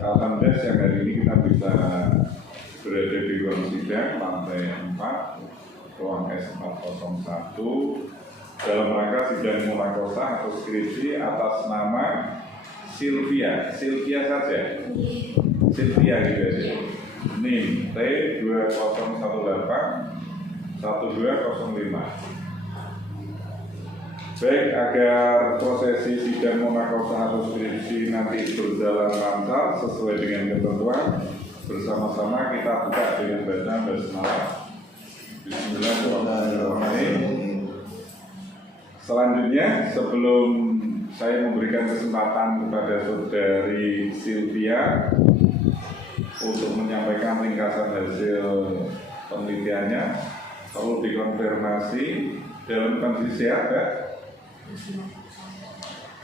Alhamdulillah siang hari ini kita bisa berada di ruang sidang lantai 4 ruang S401 dalam rangka sidang munakosah atau skripsi atas nama Sylvia saja, Sylvia gitu aja. NIM T20181205. Baik, agar prosesi sidang munakosah atau skripsi nanti berjalan lancar sesuai dengan ketentuan, bersama-sama kita buka dengan bacaan basmalah. Bismillahirrahmanirrahim. Selanjutnya, sebelum saya memberikan kesempatan kepada saudari Sylvia untuk menyampaikan ringkasan hasil penelitiannya, perlu dikonfirmasi dalam kondisi sehat, Pak?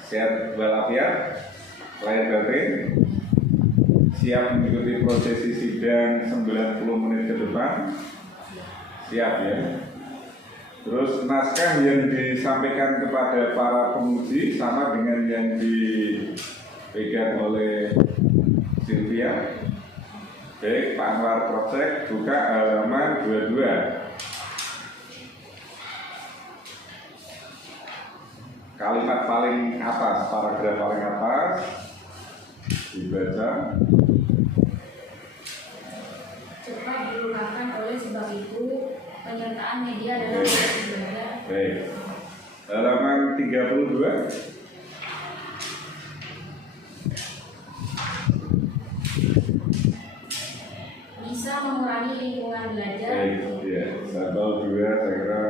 Sehat walafiat, lahir batin, siap mengikuti prosesi sidang 90 menit ke depan, siap ya. Terus naskah yang disampaikan kepada para penguji sama dengan yang dipegang oleh Sylvia. Baik, Pak Anwar Project, buka halaman 22. Kalimat paling atas, paragraf paling atas, dibaca. Cepat dilupakan oleh sebab itu penyertaan media dalam proses belajar. Baik, halaman 32. Bisa mengurangi lingkungan belajar. Baik, ya, 1, 2, saya kira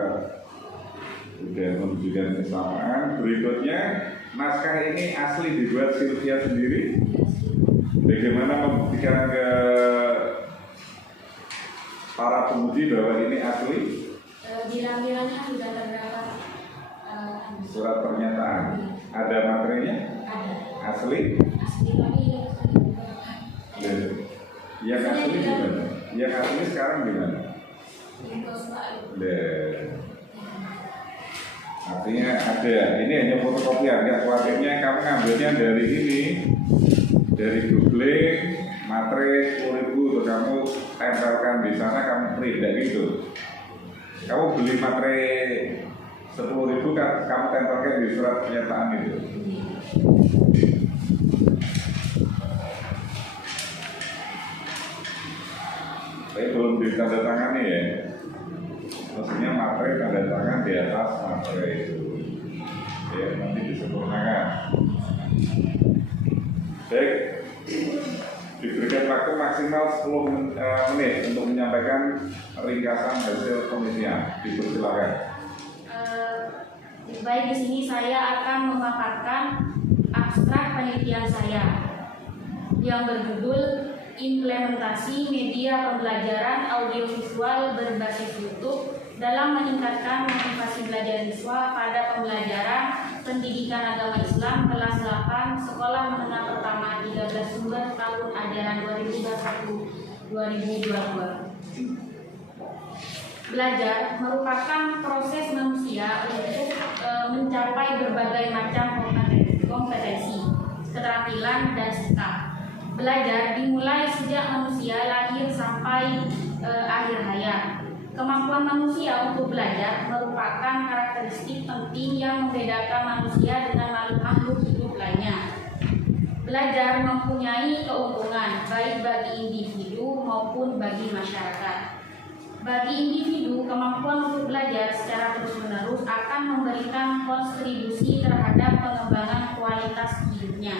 sudah menunjukkan kesamaan. Berikutnya, naskah ini asli dibuat Sylvia sendiri. Bagaimana membuktikan ke para penguji bahwa ini asli? Bilang-bilangnya sudah terdapat Surat pernyataan. Ada materinya? ada. Asli? Asli kami Yang asli di mana? Yang asli sekarang di mana? Artinya ada, ini hanya fotokopian, ya khawatirnya kamu ngambilnya dari ini, dari googling, materi 10.000 untuk kamu tempelkan di sana, kamu print, dan gitu. Kamu beli materi 10.000 kan, kamu tempelkan di surat pernyataan itu. Tapi belum ditandatangani ya. Maksudnya materi tanda tangan di atas materi itu, ya nanti disempurnakan. Baik, diberikan waktu maksimal 10 menit untuk menyampaikan ringkasan hasil penelitian. Dipersilakan. Baik, di sini saya akan memaparkan abstrak penelitian saya yang berjudul Implementasi Media Pembelajaran Audiovisual Berbasis YouTube dalam meningkatkan motivasi belajar siswa pada pembelajaran pendidikan agama Islam kelas 8 Sekolah Menengah Pertama 13 Sumber tahun ajaran 2021-2022. Belajar merupakan proses manusia untuk mencapai berbagai macam kompetensi, keterampilan, dan sikap. Belajar dimulai sejak manusia lahir sampai akhir hayat. Kemampuan manusia untuk belajar merupakan karakteristik penting yang membedakan manusia dengan makhluk hidup lainnya. Belajar mempunyai keuntungan baik bagi individu maupun bagi masyarakat. Bagi individu, kemampuan untuk belajar secara terus-menerus akan memberikan kontribusi terhadap pengembangan kualitas hidupnya.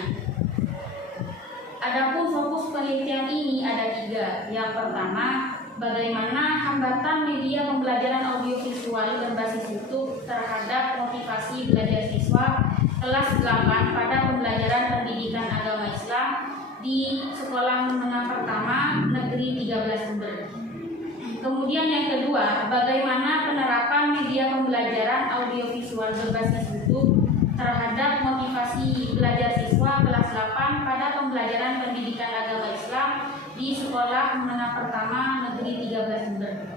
Adapun fokus penelitian ini ada 3. Yang pertama, bagaimana hambatan media pembelajaran audiovisual berbasis YouTube terhadap motivasi belajar siswa kelas 8 pada pembelajaran pendidikan agama Islam di Sekolah Menengah Pertama Negeri 13 Sumber. Kemudian yang kedua, bagaimana penerapan media pembelajaran audiovisual berbasis YouTube terhadap motivasi belajar siswa kelas 8 pada pembelajaran pendidikan agama Islam di Sekolah Menengah Pertama Negeri 13 Sumber.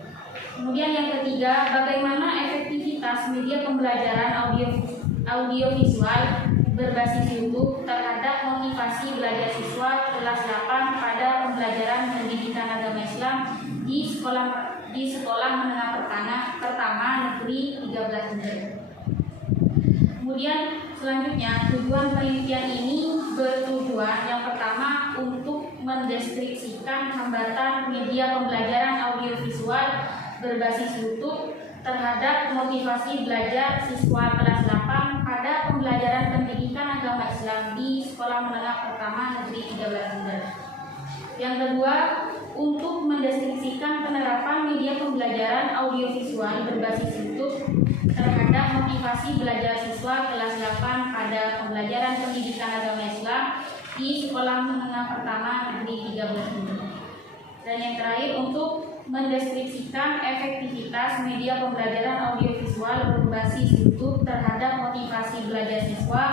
Kemudian yang ketiga, bagaimana efektivitas media pembelajaran audiovisual berbasis YouTube terhadap motivasi belajar siswa kelas 8 pada pembelajaran pendidikan agama Islam di sekolah menengah pertama negeri 13 Jember. Kemudian selanjutnya tujuan penelitian ini bertujuan yang pertama untuk mendeskripsikan hambatan media pembelajaran audiovisual berbasis YouTube terhadap motivasi belajar siswa kelas 8 pada pembelajaran pendidikan agama Islam di sekolah menengah pertama negeri 13 Jember. Yang kedua, untuk mendeskripsikan penerapan media pembelajaran audiovisual berbasis YouTube terhadap motivasi belajar siswa kelas 8 pada pembelajaran pendidikan agama Islam di sekolah menengah pertama negeri 13 Jember. Dan yang terakhir, untuk mendeskripsikan efektivitas media pembelajaran audiovisual berbasis YouTube terhadap motivasi belajar siswa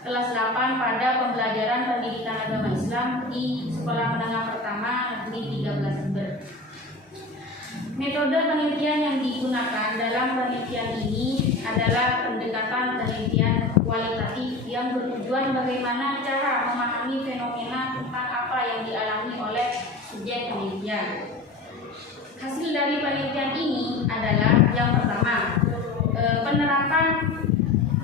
kelas 8 pada pembelajaran pendidikan agama Islam di sekolah menengah pertama negeri 13 Jember. Metode penelitian yang digunakan dalam penelitian ini adalah pendekatan penelitian kualitatif yang bertujuan bagaimana cara memahami fenomena tentang apa yang dialami oleh subjek penelitian. Hasil dari penelitian ini adalah yang pertama, penerapan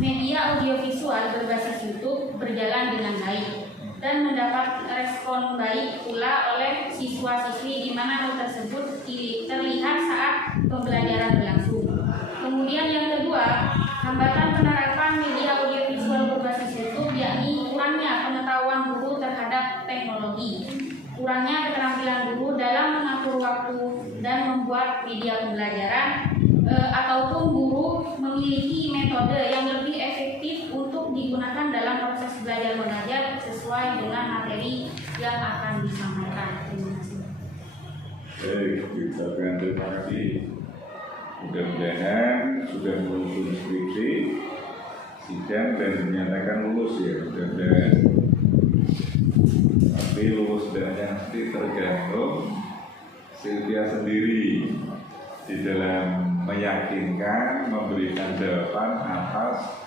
media audiovisual berbasis YouTube berjalan dengan baik dan mendapat respon baik pula oleh siswa-siswi di mana hal tersebut terlihat saat pembelajaran berlangsung. Kemudian yang kedua, hambatan penerapan media audiovisual berbasis YouTube yakni kurangnya pengetahuan guru terhadap teknologi, kurangnya keterampilan guru dalam mengatur waktu dan membuat media pembelajaran, ataupun guru memiliki metode yang lebih efektif untuk digunakan dalam proses belajar mengajar sesuai dengan materi yang akan disampaikan. Terima kasih. Baik, terima kasih. Mudah-mudahan sudah menyusun skripsi, sidang dan dinyatakan lulus ya. Mudah-mudahan. Tapi lulus tidaknya nanti tergantung Sylvia sendiri di dalam meyakinkan memberikan jawaban atas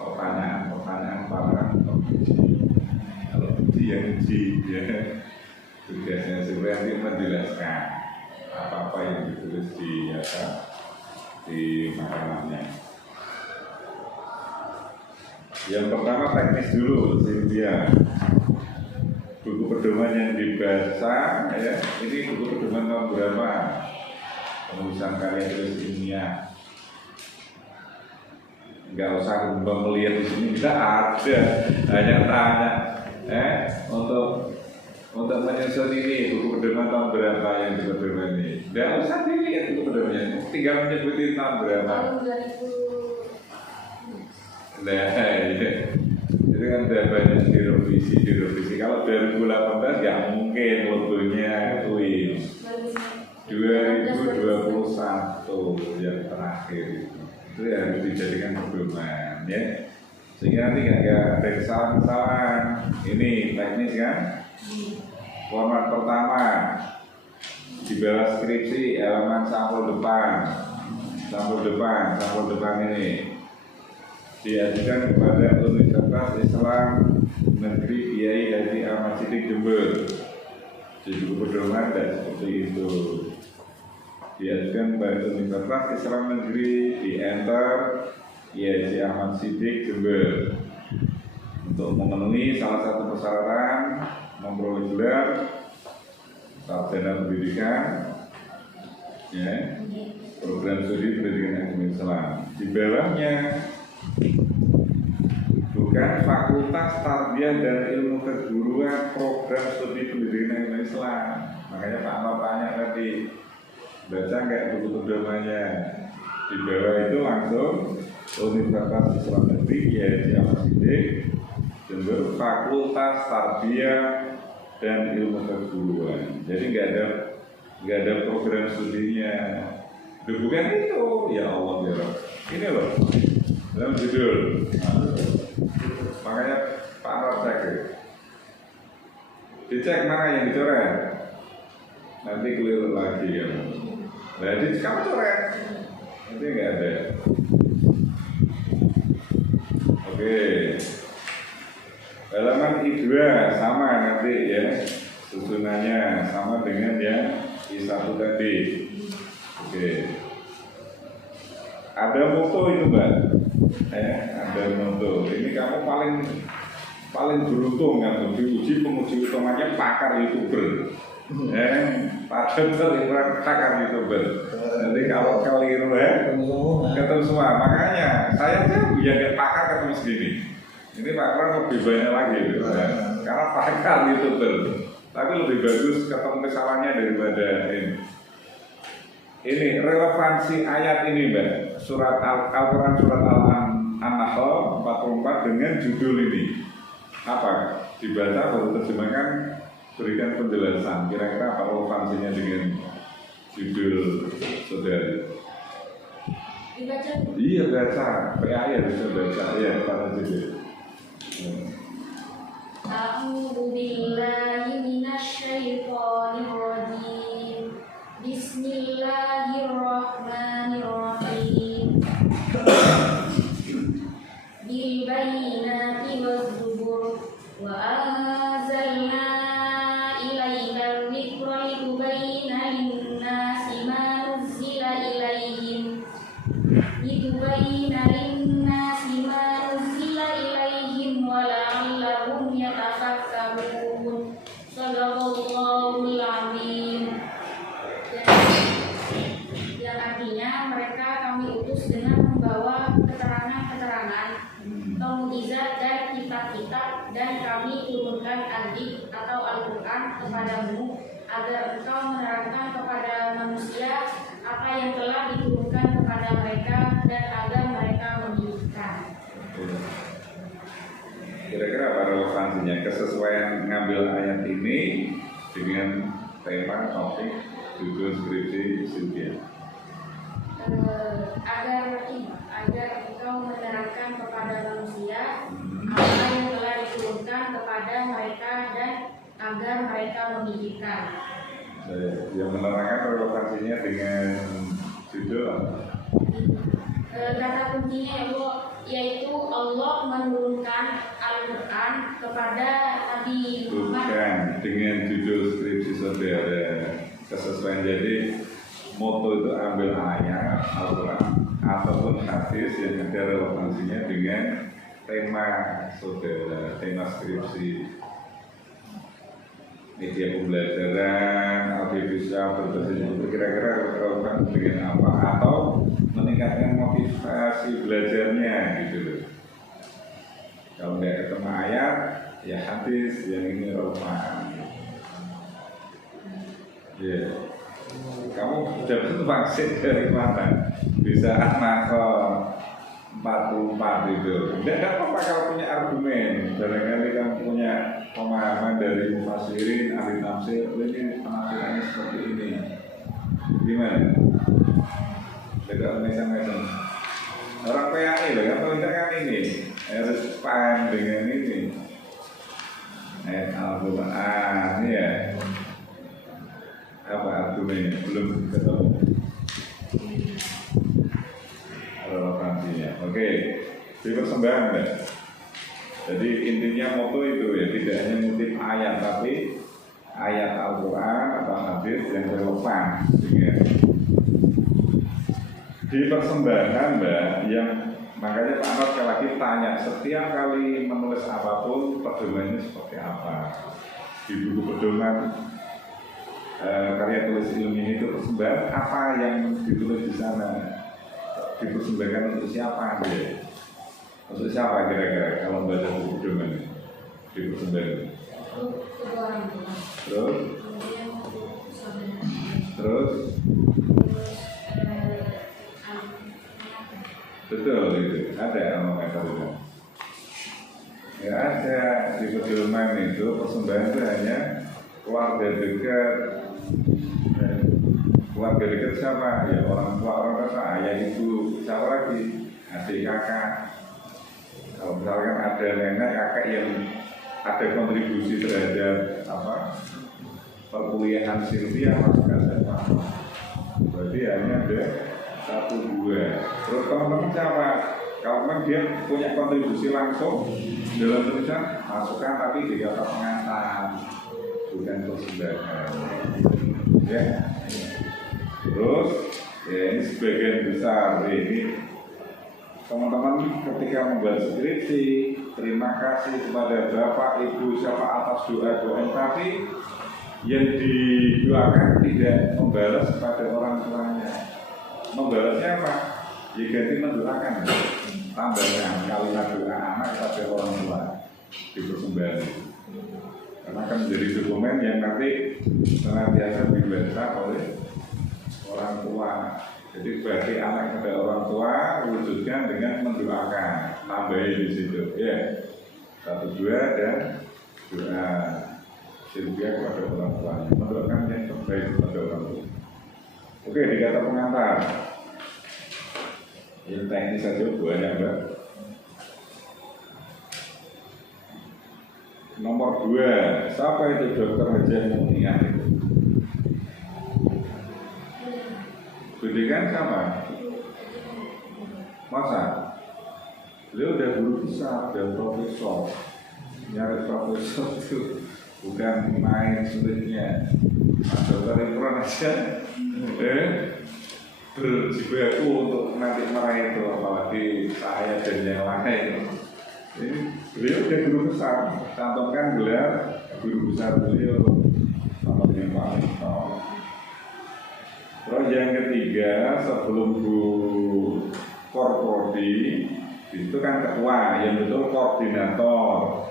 pertanyaan-pertanyaan para penguji. Kalau uji yang uji ya, tugasnya sebenarnya menjelaskan apa-apa yang ditulis di makalahnya. Yang pertama teknis dulu, Sylvia. Buku pedoman yang dibaca ya, ini buku pedoman tahun berapa? Penulisan karya tulis ilmiah. Enggak usah melihat di sini, tidak ada. Hanya tanya, untuk menyusun ini buku pedoman tahun berapa yang dipedoman ini. Enggak usah dilihat buku pedomannya, tinggal menyebutin tahun berapa. Tahun 2000. Nah, itu kan udah banyak direvisi. Kalau 2018 nggak mungkin logonya Twin. 2021 yang terakhir itu ya harus dijadikan pedoman ya, sehingga nanti nggak ada kesalahan. Ini teknis kan. Format pertama di bawah skripsi halaman sampul depan ini diajukan kepada Universitas Islam Negeri Kiai Haji Ahmad Siddiq Jember. Di buku pedoman dan seperti itu. Diajukan kepada Universitas Islam Negeri di Enter Kiai Haji Ahmad Siddiq Jember untuk memenuhi salah satu persyaratan memperoleh gelar sarjana pendidikan ya, program studi pendidikan agama Islam. Di bawahnya bukan Fakultas Tarbiyah dan Ilmu Keguruan program studi pendidikan agama Islam. Makanya Pak Anwar tanya tadi, baca nggak buku pedomannya? Di bawah itu langsung Universitas Islam Negeri Kiai Haji Ahmad Siddiq Jember Fakultas Tarbiyah dan Ilmu Keguruan. Jadi nggak ada program studinya. Bukan itu, ya Allah ya Rabb. Ini loh dalam judul. Makanya Pak Anwar cek, dicek mana yang dicoret, nanti keliru lagi ya. Jadi kamu coret, nanti nggak ada. Oke, halaman I2 sama nanti ya. hitungannya sama dengan yang I1 tadi. Oke. Ada moto itu Mbak. Ada moto. Ini kamu paling beruntung kan, diuji penguji utamanya pakar YouTuber. Pakar YouTuber. Jadi kalau keliru ketemu semua. Makanya saya tuh ya pakar ketemu segini. Ini pakar lebih banyak lagi gitu. Karena pakar YouTuber. Tapi lebih bagus ketemu kesalahannya daripada ini. Ini relevansi ayat ini Mbak. Surat Al-Quran surat An-Nahl 44 dengan judul ini. Apa? Dibaca baru terjemahkan, berikan penjelasan. Kira-kira apa relevansinya dengan judul saudara? Dibaca? Iya baca. PA bisa baca. Ya pada judul. A'udzu billahi minasyaitonir rajim. Bismillahirrahmanirrahim. Bil bayyinati waz zubur wa anzalna ilaikal dzikra litubayyina lin-nasi ma nuzzila ilaihim wa la'allahum yatafakkarun. Shallallahul adzim. Yang artinya mereka kami utus dengan membawa keterangan-keterangan, mukjizat dan kitab-kitab, dan kami turunkan Al-Hikmah atau Al-Quran kepadamu agar engkau menerangkan kepada manusia apa yang telah diturunkan kepada mereka dan agar mereka memikirkan. Kira-kira apa relevansinya, kesesuaian ngambil ayat ini dengan tema topik judul skripsi Cynthia? Agar engkau menerangkan kepada manusia apa yang telah diturunkan kepada mereka dan agar mereka memikirkan. Yang menerangkan relevansinya dengan judul apa? Kata kuncinya yaitu Allah menurunkan Al-Quran kepada Nabi Muhammad. Bukan, dengan judul skripsi saudara. Kesesuaian, jadi moto itu ambil ayat Al-Quran ataupun hadis yang ada relevansinya dengan tema saudara, tema skripsi. Media pembelajaran, audiovisual, berbahasa Inggris, kira-kira relevan dengan apa? Atau meningkatkan motivasi belajarnya gitu loh. Kalau nggak ketemu ayat, ya hadis yang ini relevan. Ya, kamu dapat vaksin dari mana? Bisa An-Nahl 44 itu. Tidak apa-apa kalau punya argumen. Barangkali kamu punya pemahaman dari mufassirin, ahli tafsir, ini penafsirannya seperti ini. Gimana? Tidak mesan-mesan. Orang PAI loh, yang paling kan ini harus paham dengan ini. Ayat Al-Quran ya. Apa argumennya? Belum ketemu relevansinya. Oke, di persembahan ya. Jadi intinya moto itu ya, tidak hanya ngutip ayat, tapi ayat Al-Quran atau hadis yang relevan dengan di persembahan Mbak, yang makanya Pak Anwar sekali lagi tanya setiap kali menulis apapun pedomannya seperti apa. Di buku pedoman karya tulis ilmiah itu persembahan apa yang ditulis di sana, dipersembahkan untuk siapa dia? Untuk siapa kira-kira kalau membaca buku pedoman dipersembahkan? Terus betul itu ada omongan itu. Ya ada di pedoman itu persembahan itu hanya keluarga dekat. Keluarga dekat siapa? Ya orang tua, orang tua, ayah, ibu, siapa lagi? Adik, kakak. Kalau misalkan ada nenek, kakak yang ada kontribusi terhadap perkuliahan Sylvia, masukkan siapa? Berarti hanya ada 1-2. Terus teman-teman siapa? Kalau memang dia punya kontribusi langsung dalam tulisan, masukkan tapi di kata pengantar, bukan persembahan. Ya. Terus ya ini sebagian besar ini teman-teman ketika membuat skripsi, terima kasih kepada Bapak, Ibu, siapa atas doa-doa, tapi yang didoakan tidak membalas kepada orang tuanya. Membalasnya apa? Ya ganti mendoakan. Tambahkan kalimat doa anak kepada orang tua di persembahan. Karena akan menjadi dokumen yang nanti senantiasa dibaca oleh orang tua. Jadi bagi anak kepada orang tua wujudkan dengan mendoakan, tambahin di situ, ya 1, 2 dan doa Silvia kepada orang tua, mendoakan yang terbaik kepada orang tua. Oke, di kata pengantar yang teknis saja banyak Mbak. Nomor 2, siapa itu Dokter Hajah Mu'minah itu? Pendidikan sama? Masa? Beliau udah guru besar dan profesor. Nyari profesor itu bukan main sulitnya. Mas Dokter Imron aja berjibaku untuk nanti meraih itu, apalagi saya dan yang lain. Ini beliau udah guru besar, cantumkan gelar guru besar beliau sama dengan Pak Minto. Terus yang ketiga, sebelum Bu Korprodi itu kan ketua, yang betul koordinator.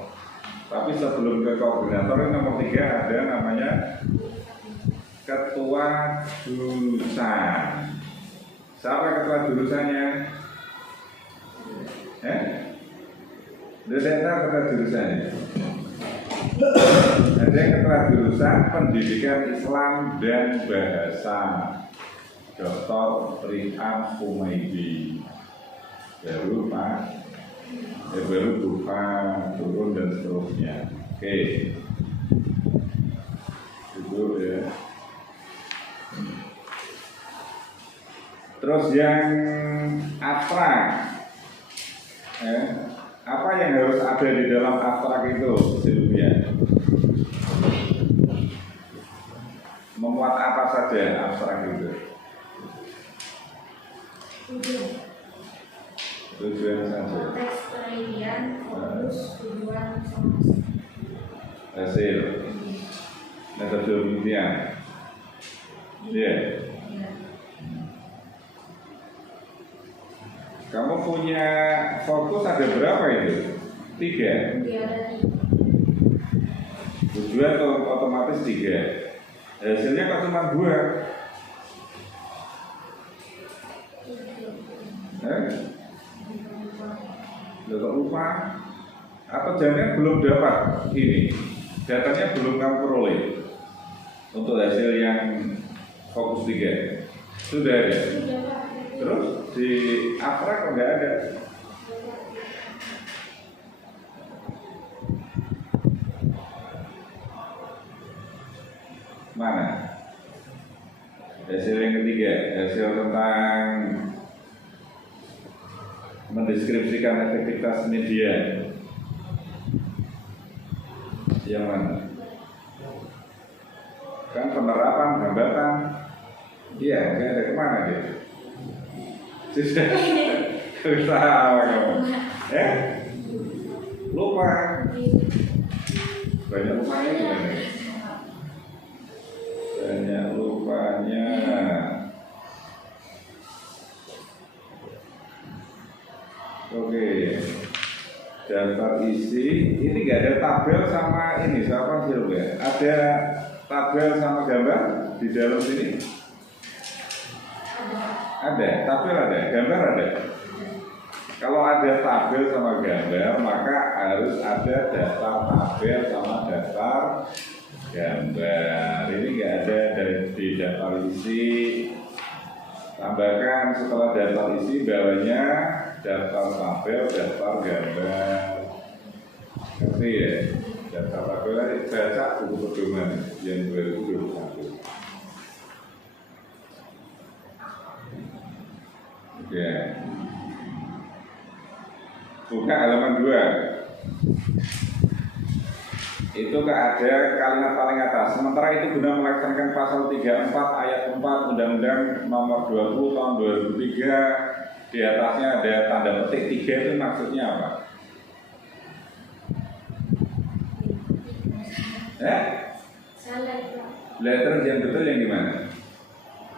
Tapi sebelum ke koordinator yang nomor 3 ada namanya ketua jurusan. Siapa ketua jurusannya? Tidak ketua jurusannya. Ada yang ketua jurusan Pendidikan Islam dan Bahasa, Dr. Rian Humaydi. Baru Pak, baru Bukan, turun dan seterusnya. Oke, itu ya. Terus yang abstrak, apa yang harus ada di dalam abstrak itu, Silvia? Memuat apa saja abstrak itu? Tujuan saja. Teks penelitian, fokus, tujuan, hasil, metode penelitian. Iya. Kamu punya fokus ada berapa itu? 3. Tujuan otomatis 3. Hasilnya kan cuma 2. Tidak lupa atau jangan belum dapat ini datanya belum kamu peroleh untuk hasil yang fokus 3 sudah ada. Terus di abstrak kok nggak ada? Mana hasil yang ketiga, hasil tentang mendeskripsikan efektivitas media yang mana? Kan penerapan hambatan, iya nggak ada, kemana dia? Sudah usaha kamu, lupa, banyak lupanya gimana? Banyak lupanya. Oke, daftar isi, ini nggak ada tabel sama ini, siapa sih ya? Ada tabel sama gambar di dalam sini? Ada, tabel ada, gambar ada. Kalau ada tabel sama gambar, maka harus ada daftar tabel sama daftar gambar. Ini nggak ada di daftar isi. Tambahkan setelah daftar isi bawahnya daftar tabel, daftar gambar. Ngerti ya? Daftar tabel baca buku pedoman yang 2021. Oke. Buka halaman 2. Itu ada kalimat paling atas. Sementara itu guna melaksanakan pasal 34 ayat 4 Undang-Undang Nomor 20 Tahun 2003, di atasnya ada tanda petik 3, itu maksudnya apa? Salah itu. Letter yang betul yang gimana?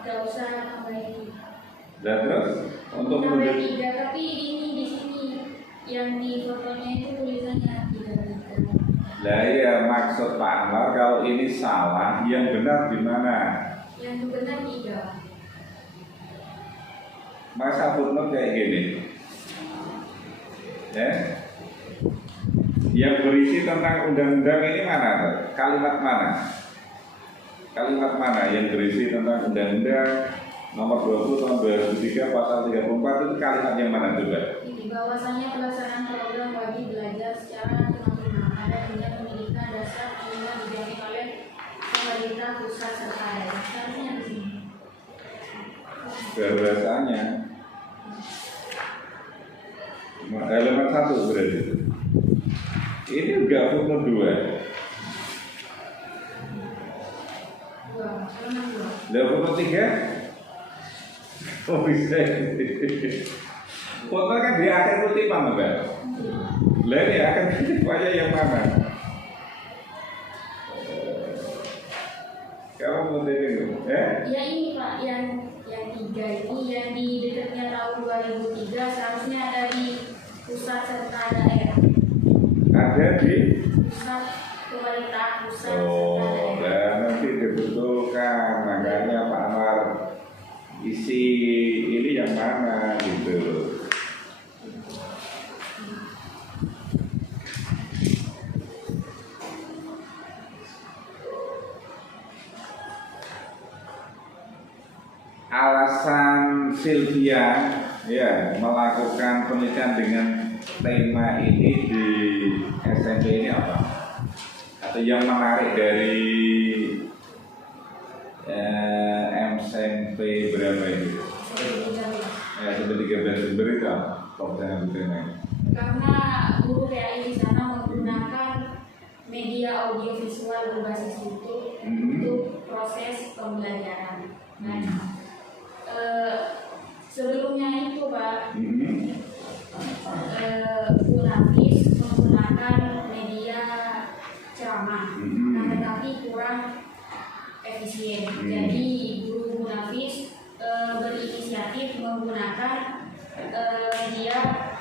Gak usah tambahin. Dan terus untuk Tambahin menunjuk 3, tapi ini di sini yang di fotonya itu tulisannya 3. lah ya, maksud Pak Anwar kalau ini salah, yang benar di mana? Yang benar 3. Masa footnote kayak gini, ya? Yang berisi tentang undang-undang ini mana? Kalimat mana? Kalimat mana yang berisi tentang undang-undang Nomor 20 Tahun 2003 Pasal 34 itu kalimat yang mana coba? Ini bahwasannya pelaksanaan program wajib belajar secara ada jenjang pendidikan dasar minimal dijamin oleh pemerintah pusat serta daerah. Seharusnya di sini. Bahasanya elemen 1 berarti. Ini enggak footnote 2. 2. Lah footnote 3? Oh bisa. Foto kan di akhir kutipan, Mbak. Lah ini akan kutipannya yang mana? Kamu mau tanya Ya ini Pak, yang 3 ini yang di dekatnya tahun 2003 seharusnya ada di pusat serta daerah. Ada di Pusat pemerintah pusat serta oh, daerah. dan nanti dibetulkan. Makanya Pak Anwar isi ini yang mana gitu. Alasan Sylvia ya melakukan penelitian dengan tema ini di SMP ini apa? Atau yang menarik dari SMP berapa itu? Sampai 13 itu apa? Kok jangan diterima? Karena guru PAI di sana menggunakan media audiovisual berbasis YouTube untuk proses pembelajaran. Nah, sebelumnya itu Pak, Bu Nafis menggunakan media ceramah, tetapi kurang efisien. Jadi guru Bu Nafis berinisiatif menggunakan media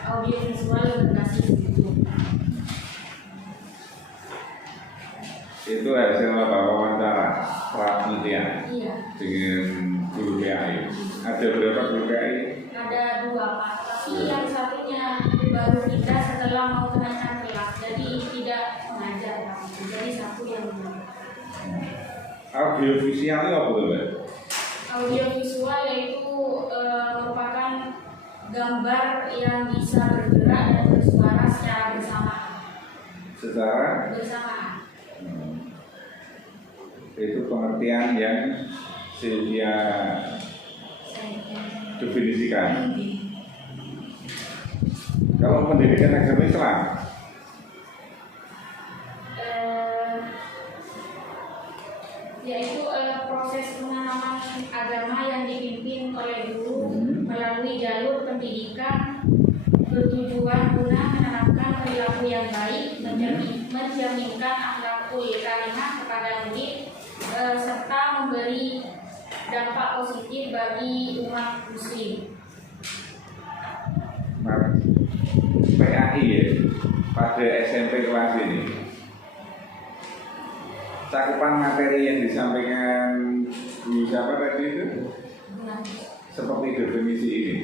audiovisual berbasis YouTube. Itu hasil apa wawancara penelitian Iya. dengan guru PAI. Ada berapa guru PAI? Ada 2 Pak, tapi yang satunya baru pindah setelah mau kenaikan kelas, jadi tidak mengajar Pak. Jadi 1 yang Audiovisual itu apa tuh, Mbak? audiovisual yaitu merupakan gambar yang bisa bergerak dan bersuara secara bersamaan. Secara itu pengertian yang Sylvia definisikan. Kalau pendidikan agama Islam, yaitu proses penanaman agama yang dipimpin oleh guru melalui jalur pendidikan bertujuan guna menanamkan perilaku yang baik, menjaminkan akhlakul karimah kepada murid, serta memberi dampak positif bagi umat muslim. PAI ya, pada SMP kelas ini cakupan materi yang disampaikan guru siapa tadi itu seperti definisi ini.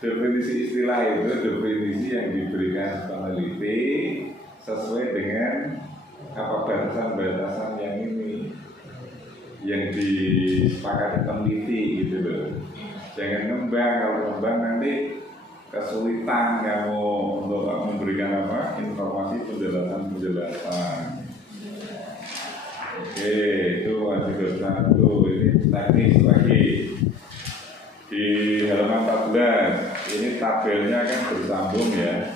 Definisi istilah itu definisi yang diberikan peneliti sesuai dengan apa batasan-batasan yang ini yang disepakati peneliti gitu loh. Jangan ngembang, kalau ngembang nanti kesulitan kamu untuk memberikan apa informasi penjelasan. Oke, itu masih 21. Ini teknis lagi di halaman 14. Ini tabelnya kan bersambung ya.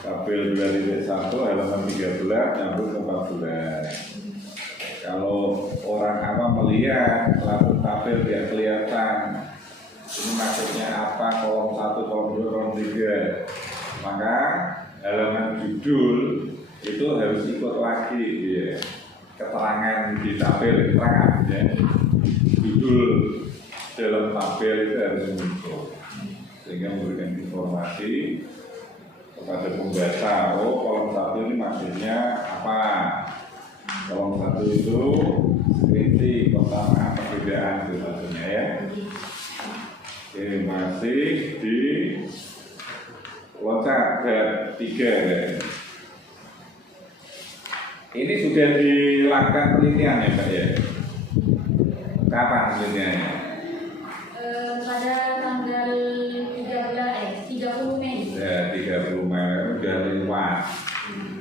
Tabel 2.1 halaman 13 nyambung ke 14. Kalau orang awam melihat lalu tabel tidak kelihatan, ini maksudnya apa, kolom 1, kolom 2, kolom 3, maka halaman judul itu harus ikut lagi ya. Keterangan di tabel, keterangan ya. Judul dalam tabel itu harus muncul sehingga memberikan informasi kepada pembaca, oh kolom 1 ini maksudnya apa, kolom 1 itu skripsi, pertama perbedaan itu maksudnya ya. Oke, masih di loncat ke 3 ya. Ini sudah dilakukan penelitian ya Pak ya? Kapan penelitiannya? Pada tanggal 30 Mei. Ya, 30 Mei sudah lewat.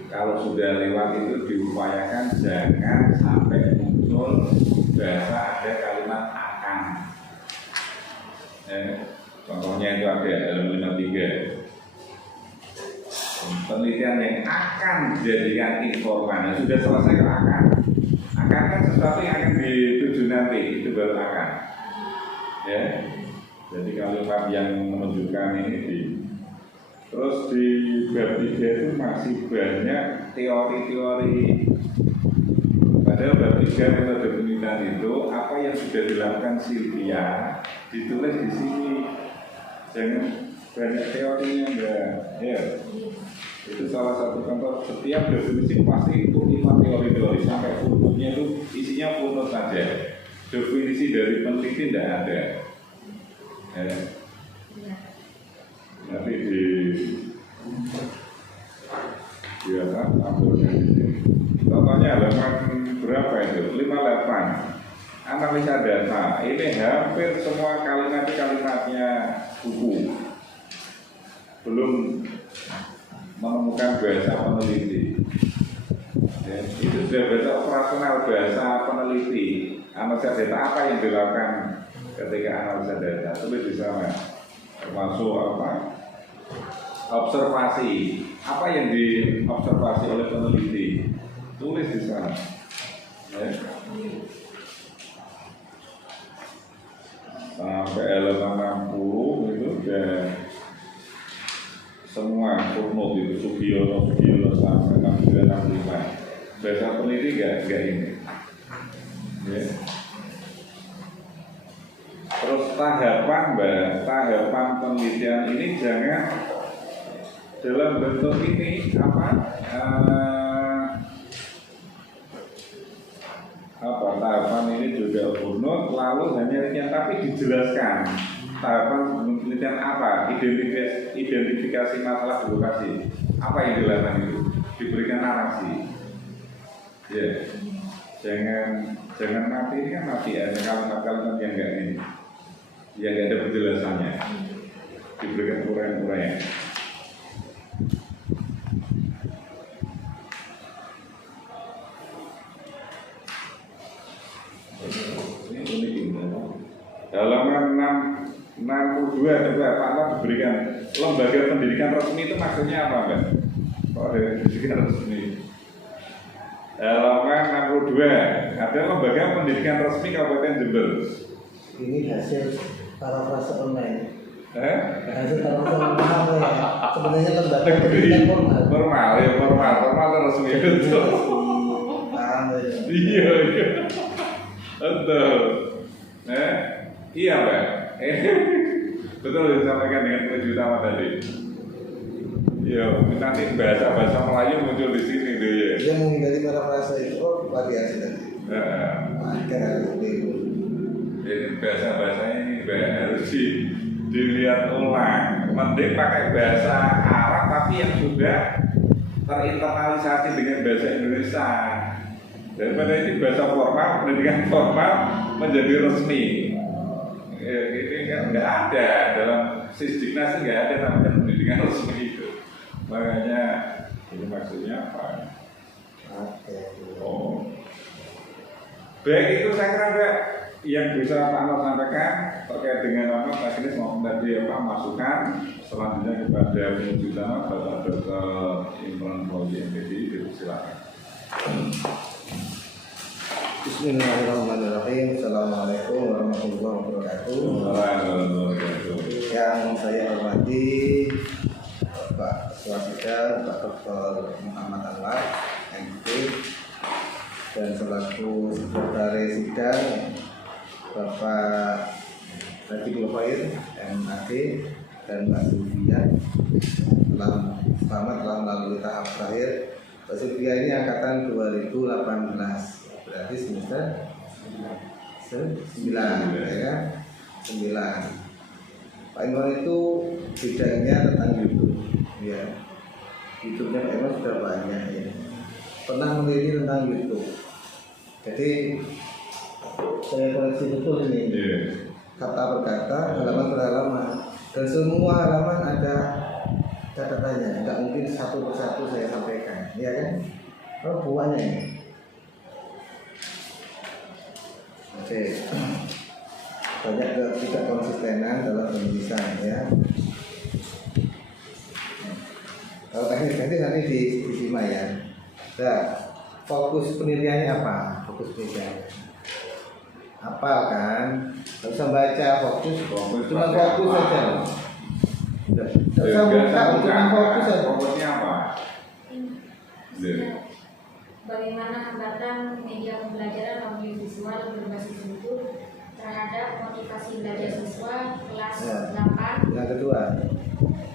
Kalau sudah lewat itu diupayakan jangan sampai muncul bahasa ada kalimat akan. Contohnya itu ada dalam 53. Penelitian yang akan dijadikan informan sudah selesai ke akan kan sesuatu yang akan dituju nanti, itu baru akan ya. Jadi kalimat yang menunjukkan ini terus di bab 3 itu masih banyak teori-teori. Padahal bab 3 metode penelitian itu apa yang sudah dilakukan Sylvia ditulis di sini, jangan banyak teorinya enggak ya. Itu salah satu contoh, setiap definisi pasti itu 5 teori-teori sampai footnote-nya itu isinya footnote saja. Definisi dari peneliti tidak ada. Ya. Nanti di apa? Tampilnya di sini. Contohnya halaman berapa itu? 58. Analisa data. Ini hampir semua kalimatnya buku. Belum menemukan bahasa peneliti. Ya, itu sudah bahasa operasional, bahasa peneliti. Analisa data apa yang dilakukan ketika analisa data? Tulis di sana. Termasuk apa? Observasi. Apa yang diobservasi oleh peneliti? Tulis di sana. Ya. Sampai halaman 60 itu sudah semua footnote itu Sugiono sampai 6965. Bahasa peneliti enggak ini. Ya. Terus tahapan penelitian ini jangan dalam bentuk ini tahapan ini juga footnote lalu hanya rincian, tapi dijelaskan tahapan penelitian apa, identifikasi masalah di lokasi, apa yang dilakukan itu, diberikan narasi. Ya, jangan mati, ini kan mati ya, kalimat-kalimat yang enggak ini, yang enggak ada penjelasannya, diberikan uraian-uraian. Ini unik ini. Halaman 62 coba Pak Allah diberikan lembaga pendidikan resmi itu maksudnya apa Mbak? Kok ada pendidikan resmi? Halaman 62 ada lembaga pendidikan resmi Kabupaten Jember. Ini hasil parafrase online. Hasil parafrase online ya. Sebenarnya lembaga pendidikan formal. Formal resmi betul. Iya. Betul. Iya Mbak. Betul disampaikan dengan tujuh utama tadi. Iya, nanti bahasa Melayu muncul di sini deh ya. Dia menghindari parafrase itu variasi tadi. Ini bahasa-bahasanya ini harus dilihat ulang. Mending pakai bahasa Arab tapi yang sudah terinternalisasi dengan bahasa Indonesia. Daripada ini bahasa formal, pendidikan formal menjadi resmi. Ini kan nggak ada dalam Sisdiknas, nggak ada namanya pendidikan resmi itu. Makanya ini maksudnya apa? Oh, baik itu saya kira Mbak yang bisa Pak Nur sampaikan terkait dengan teknis maupun tadi masukan. Selanjutnya kepada pengunjung utama Bapak Dr. Imran Fauzi MPD, silakan. Bismillahirrahmanirrahim. Assalamualaikum warahmatullahi wabarakatuh. Yang saya hormati Bapak Ketua Sidang, Pak Dr. Muhammad Anwar, MPD, dan selaku Sekretaris Sidang Bapak Najib Lufair, MAD, dan Mbak Sylvia. Selamat telah melalui tahap terakhir. Mbak Sylvia ini angkatan 2018. Berarti semester 9 ya, 9. Pak Imron itu bidangnya tentang YouTube ya. YouTube-nya Pak Imron sudah banyak ya. Pernah meneliti tentang YouTube. Jadi saya koleksi betul ini kata per kata, halaman per halaman, dan semua halaman ada catatannya. Tidak mungkin satu persatu saya sampaikan, ya kan? Oh, buahnya ini. Oke, banyak tidak konsistenan dalam penulisan ya. Kalau teknik nanti disimak ya. Nah, fokus penelitiannya apa? Fokus penelitiannya hafal kan? Tidak usah baca, fokus cuma fokus saja. Tidak usah buka, cuma fokus saja. Fokusnya apa? Bagaimana hambatan media pembelajaran audiovisual berbasis YouTube terhadap motivasi belajar siswa kelas 8. Yang kedua.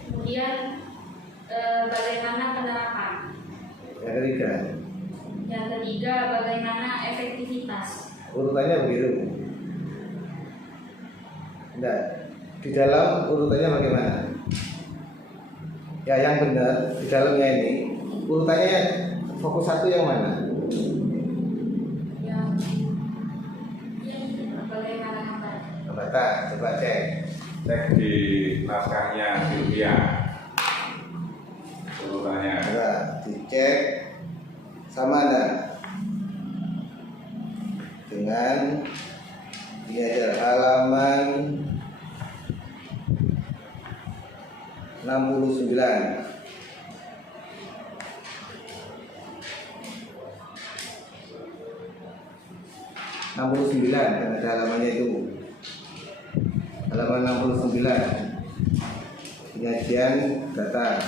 Kemudian bagaimana penerapan. Yang ketiga. Yang ketiga, bagaimana efektivitas. Urutannya begitu. Nah, di dalam urutannya bagaimana? Ya, yang benar di dalamnya ini urutannya fokus satu yang mana? Yang bagaimana hambatan? Coba cek. Cek di naskahnya Sylvia. Urutannya. Nah, dicek sama enggak? Dengan ini aja halaman 69. Dan ada halamannya itu halaman 69 penyajian data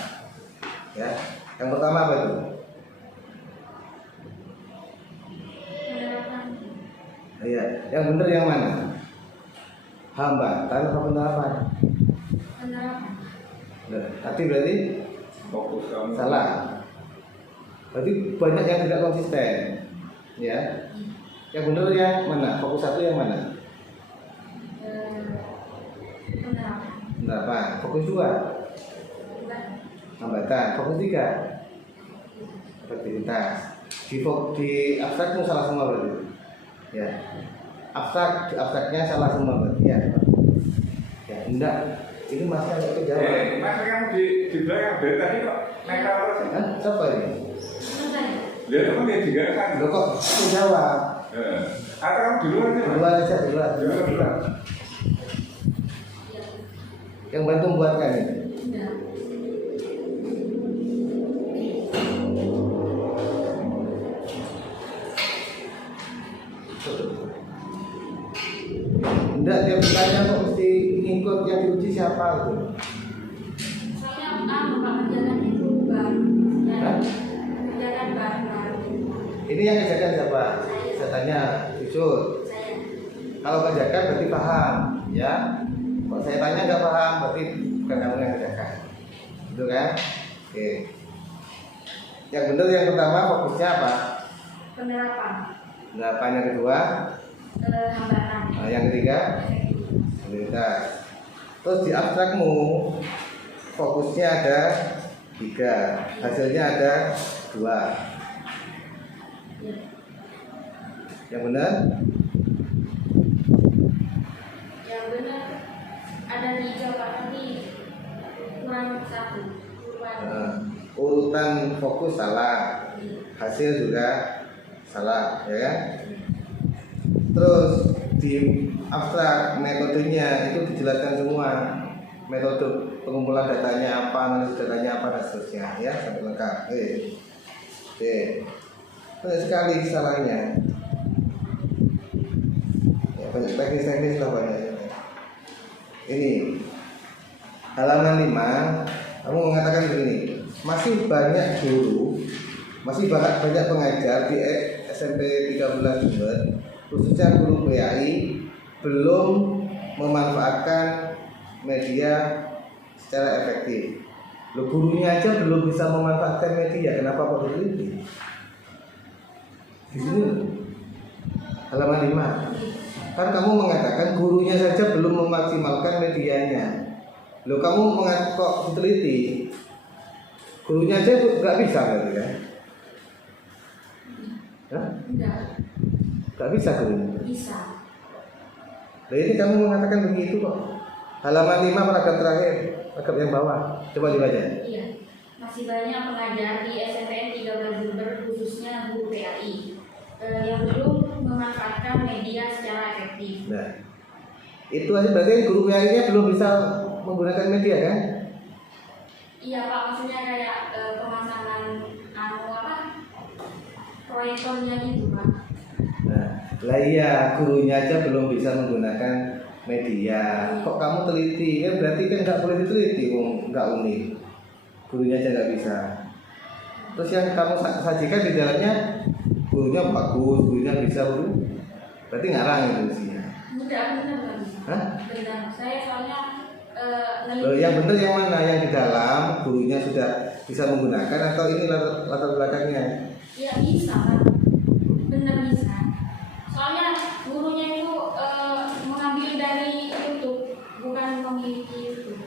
ya. Yang pertama apa itu? Iya, yang benar yang mana? Hambatan apa penerapan? Penerapan. Tadi berarti Fokus kamu. salah. Berarti banyak yang tidak konsisten ya. Yang benar yang mana? Fokus satu yang mana? Penerapan. Penerapan. Fokus dua. Hambatan. Fokus tiga. Efektivitas. Di abstraknya salah semua berarti. Ya. Abstraknya salah semua berarti ya. Ya, enggak. Ini masih agak kejauhan. Mas kamu di belakang dari tadi kok nekal terus. Hah? Siapa ini? Lihat teman dia juga kan. Lo kok kejauhan? Atau kamu di luar aja? Di luar. Yang bantu membuatkan ini. Enggak, dia bertanya kok mesti ngikut yang diuji siapa gitu. Soalnya Pak kerjaan itu baru. Kerjaan baru. Ini yang kerjakan siapa? Saya tanya, jujur. Saya. Kalau kerjakan berarti paham, ya. Kalau saya tanya nggak paham, berarti bukan kamu yang kerjakan. Gitu kan? Oke. Yang benar yang pertama fokusnya apa? Penerapan. Penerapan. Yang kedua, Hambatan. nah, yang ketiga, efektivitas. Terus di abstrakmu fokusnya ada 3, hasilnya ada 2. Yang benar? Yang benar ada 3 Pak, tapi kurang 1. Urutan fokus salah, hasil juga salah, ya kan? Terus di abstrak metodenya itu dijelaskan semua metode pengumpulan datanya apa, analisis datanya apa dan seterusnya ya sampai lengkap. Oke. Banyak sekali salahnya. Ya, banyak teknis-teknis lah banyak. Ini halaman 5 kamu mengatakan begini, masih banyak guru, masih banyak pengajar di SMP 13 Jember, khususnya guru PAI belum memanfaatkan media secara efektif. Lo gurunya aja belum bisa memanfaatkan media, kenapa perlu teliti? Di sini halaman 5. Kan kamu mengatakan gurunya saja belum memaksimalkan medianya. Lo kamu kok diteliti? Gurunya aja nggak bisa berarti kan? Hah? Nggak bisa gurunya? Bisa. Nah ini kamu mengatakan begitu kok. Halaman 5 paragraf terakhir, paragraf yang bawah. Coba dibaca. Iya. Masih banyak pengajar di SMPN 13 Jember khususnya guru PAI yang belum memanfaatkan media secara efektif. Nah, itu aja berarti guru PAI-nya belum bisa menggunakan media kan? Iya Pak, maksudnya kayak pemasangan proyektornya gitu Pak. Nah, lah iya gurunya aja belum bisa menggunakan media. Kok kamu teliti? Kan berarti kan nggak boleh diteliti, nggak unik. Gurunya aja nggak bisa. Terus yang kamu sajikan di dalamnya gurunya bagus, gurunya bisa, berarti ngarang itu isinya. Enggak, benar nggak bisa. Hah? Benar. Saya soalnya Loh, yang benar yang mana? Yang di dalam gurunya sudah bisa menggunakan atau ini latar belakangnya? ya bisa Pak. Benar bisa. Soalnya gurunya itu mengambil dari YouTube, bukan memiliki YouTube.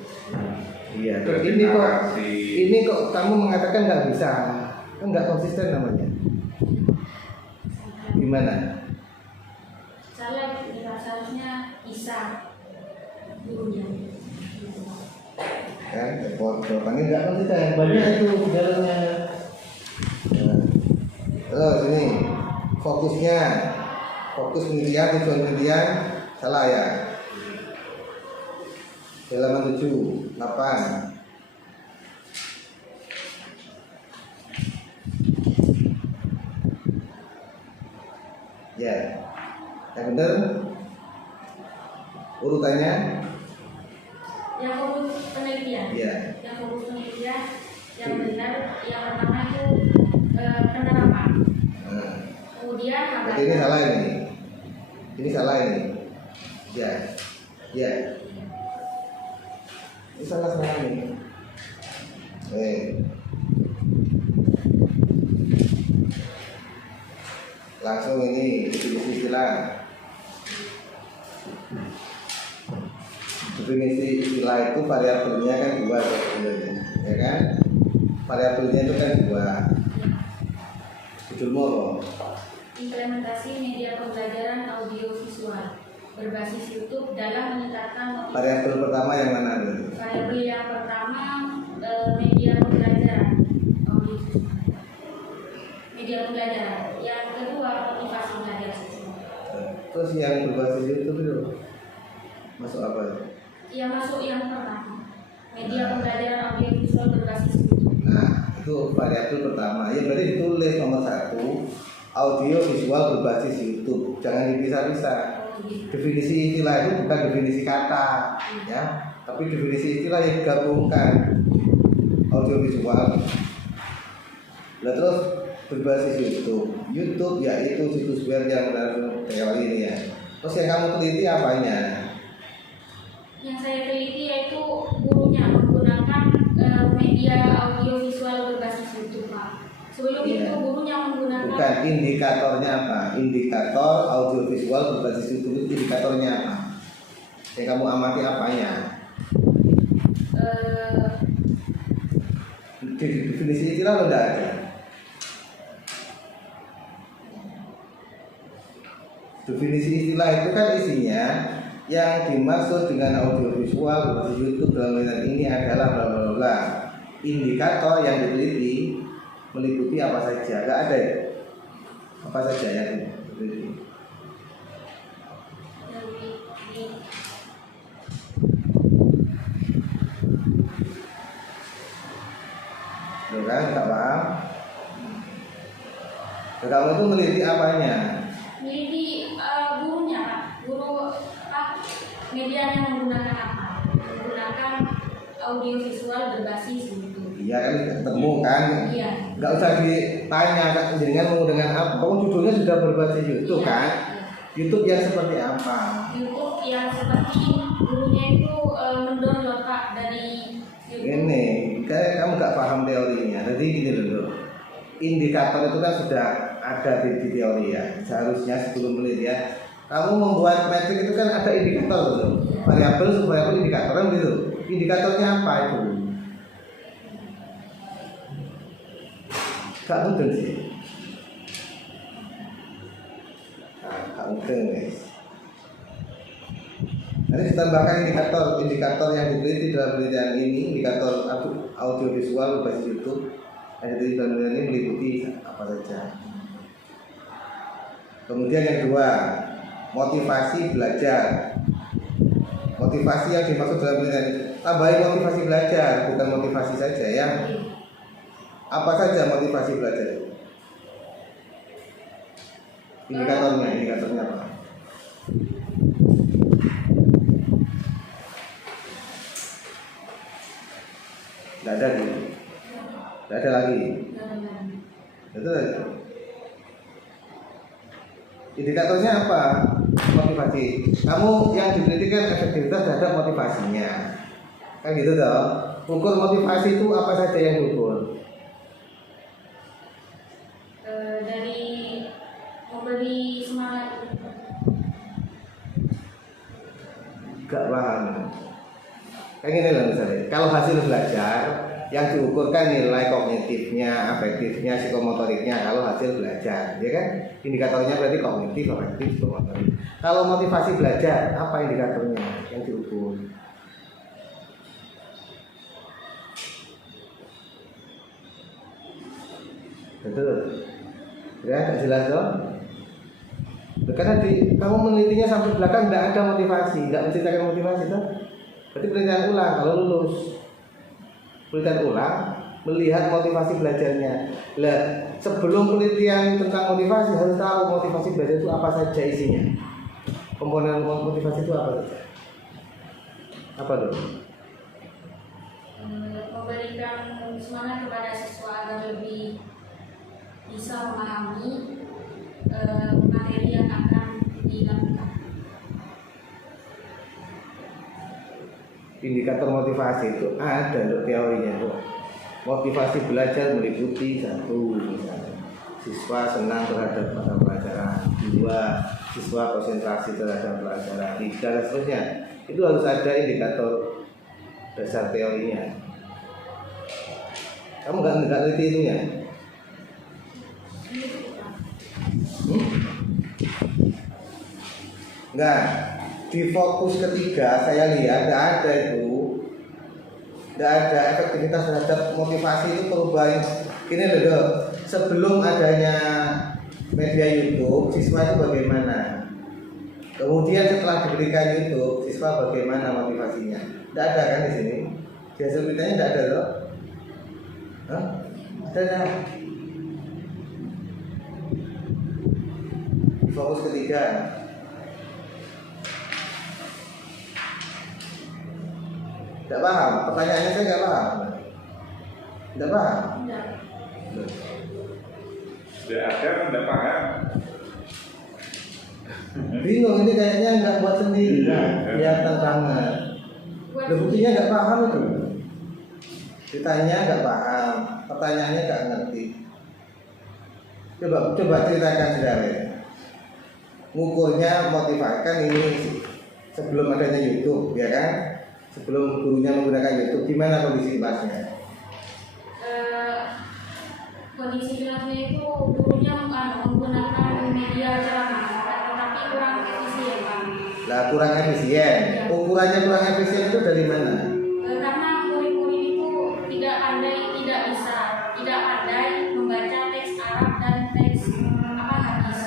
Iya. Terus ini kok kamu mengatakan nggak bisa? Kan nggak konsisten namanya. Gimana? Saya seharusnya bisa gurunya. Kan jawabannya nggak konsisten, banyak itu di dalamnya. Nah, terus ini fokus penelitian, tujuan penelitian salah ya. Halaman 7, 8. Ya, yang benar urutannya. Yang fokus penelitian. Ya. Yang fokus penelitian yang benar yang pertama itu penerapan. Nah, Kemudian berarti ini salah ini. Ini salah ini. Ya. Ya. Ini salah ini. Langsung ini definisi istilah. Definisi istilah itu variabelnya kan dua sebenarnya, ya kan? Variabelnya itu kan dua. Judulmu apa? implementasi media pembelajaran audiovisual berbasis YouTube dalam meningkatkan Variabel pertama yang mana? variabel yang pertama media pembelajaran audiovisual. Media pembelajaran. Yang kedua motivasi belajar siswa. Terus yang berbasis YouTube itu masuk apa? Yang masuk yang pertama. Media pembelajaran audiovisual berbasis YouTube. Nah, itu variabel pertama. Ya berarti ditulis nomor 1 audio visual berbasis YouTube. Jangan dipisah-pisah. Definisi istilah itu bukan definisi kata, ya, tapi definisi istilah yang digabungkan audio visual. Nah terus berbasis YouTube. YouTube yaitu situs web yang benar kayak ini ya. Terus yang kamu teliti apanya? Yang saya teliti yaitu gurunya menggunakan media audiovisual berbasis YouTube Pak. Sebelum Iya. itu gurunya menggunakan Bukan, indikatornya apa? Indikator audiovisual berbasis YouTube itu indikatornya apa? Yang kamu amati apanya? Definisi istilah lo enggak ada. Definisi istilah itu kan isinya yang dimaksud dengan audiovisual berbasis YouTube dalam penelitian ini adalah bla bla bla. Indikator yang diteliti meliputi apa saja? Enggak ada ya? Apa saja yang diteliti? Kamu itu meneliti apanya? Meneliti gurunya Pak, guru apa medianya menggunakan apa? Menggunakan audio visual berbasis gitu. Iya kan ketemu kan? Iya. Nggak usah ditanya kan jenengan mau dengan apa? Kamu judulnya sudah berbasis YouTube kan? YouTube yang seperti apa? YouTube yang seperti gurunya itu mendownload Pak dari YouTube. Ini kayak kamu nggak paham teorinya. Jadi gini dulu. Indikator itu kan sudah ada di teori ya. Seharusnya sebelum penelitian kamu membuat metrik itu kan ada indikator dulu. Variabel subvariabel indikator kan gitu. Indikatornya apa itu? Gak mungkin sih. Gak mungkin guys. Nanti ditambahkan indikator yang diteliti dalam penelitian ini, indikator audio visual berbasis YouTube. Yang diteliti dalam penelitian ini meliputi apa saja. Kemudian yang kedua, motivasi belajar. Motivasi yang dimaksud dalam penelitian ini, tambahin motivasi belajar, bukan motivasi saja ya. Apa saja motivasi belajar itu? Indikatornya apa? Tidak ada lagi. Tidak ada lagi. Itu lagi. Indikatornya apa? Motivasi. Kamu yang diteliti kan efektivitas terhadap motivasinya. Kan gitu toh. Ukur motivasi itu apa saja yang diukur? Dari memberi semangat. Gak paham. Kayak gini loh misalnya. Kalau hasil belajar yang diukurkan nilai kognitifnya, afektifnya, psikomotoriknya. Kalau hasil belajar, ya kan? Indikatornya berarti kognitif, afektif, psikomotorik. Kalau motivasi belajar, apa indikatornya yang diukur? Betul. Ya, tak jelas dong. Karena kamu menelitinya sampai belakang tidak ada motivasi, tidak menceritakan motivasi toh. Berarti penelitian ulang kalau lulus. Penelitian ulang melihat motivasi belajarnya. Lah, sebelum penelitian tentang motivasi harus tahu motivasi belajar itu apa saja isinya. Komponen motivasi itu apa saja? Apa tuh? Memberikan semangat kepada siswa agar lebih bisa memahami materi yang akan dilakukan. Indikator motivasi itu ada untuk teorinya tuh. Motivasi belajar meliputi satu, misalnya siswa senang terhadap mata pelajaran, dua, siswa konsentrasi terhadap pelajaran, tiga dan seterusnya. Itu harus ada indikator dasar teorinya. Kamu nggak ngerti itunya? Enggak. Di fokus ketiga saya lihat tidak ada itu. Tidak ada efektivitas terhadap motivasi itu perubahan. Ini loh, sebelum adanya media YouTube, siswa itu bagaimana? Kemudian setelah diberikan YouTube, siswa bagaimana motivasinya? Tidak ada kan di sini? Di hasil penelitiannya tidak ada loh. Hah? Ada. Fokus ketiga. Tidak paham? Pertanyaannya saya nggak paham. Tidak paham? Tidak ada kan tidak paham. Bingung ini kayaknya nggak buat sendiri kan? Kelihatan banget. Buktinya nggak paham itu. Ditanya nggak paham, pertanyaannya nggak ngerti. Coba ceritakan saudara. Ngukurnya motivasikan ini sebelum adanya YouTube, ya kan? Sebelum gurunya menggunakan YouTube, gimana kondisi kelasnya? Kondisi kelasnya itu gurunya menggunakan media ceramah, tetapi kurang efisien Pak. Lah kurang efisien. Ukurannya kurang efisien itu dari mana? Karena murid-murid itu tidak pandai membaca teks Arab dan teks hadis.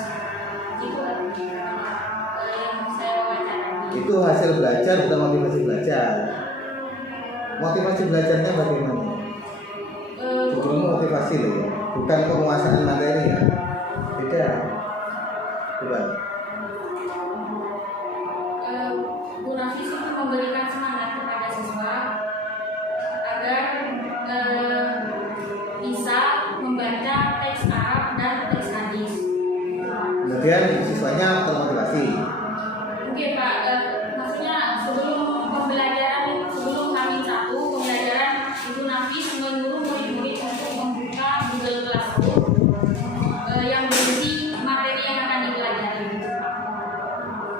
Itu yang saya wawancara. Itu hasil belajar bukan motivasi belajar. Motivasi belajarnya bagaimana? Sebelum motivasi loh ya, bukan penguasaan materi ya. Beda. Coba. Bu Nafis itu memberikan semangat kepada siswa agar bisa membaca teks Arab dan teks hadis. Kemudian siswanya termotivasi. Oke Pak, maksudnya sebelum pembelajaran itu, sebelum H-1 pembelajaran, Ibu Nafis menyuruh murid-murid untuk membuka Google Classroom yang berisi materi yang akan dipelajari.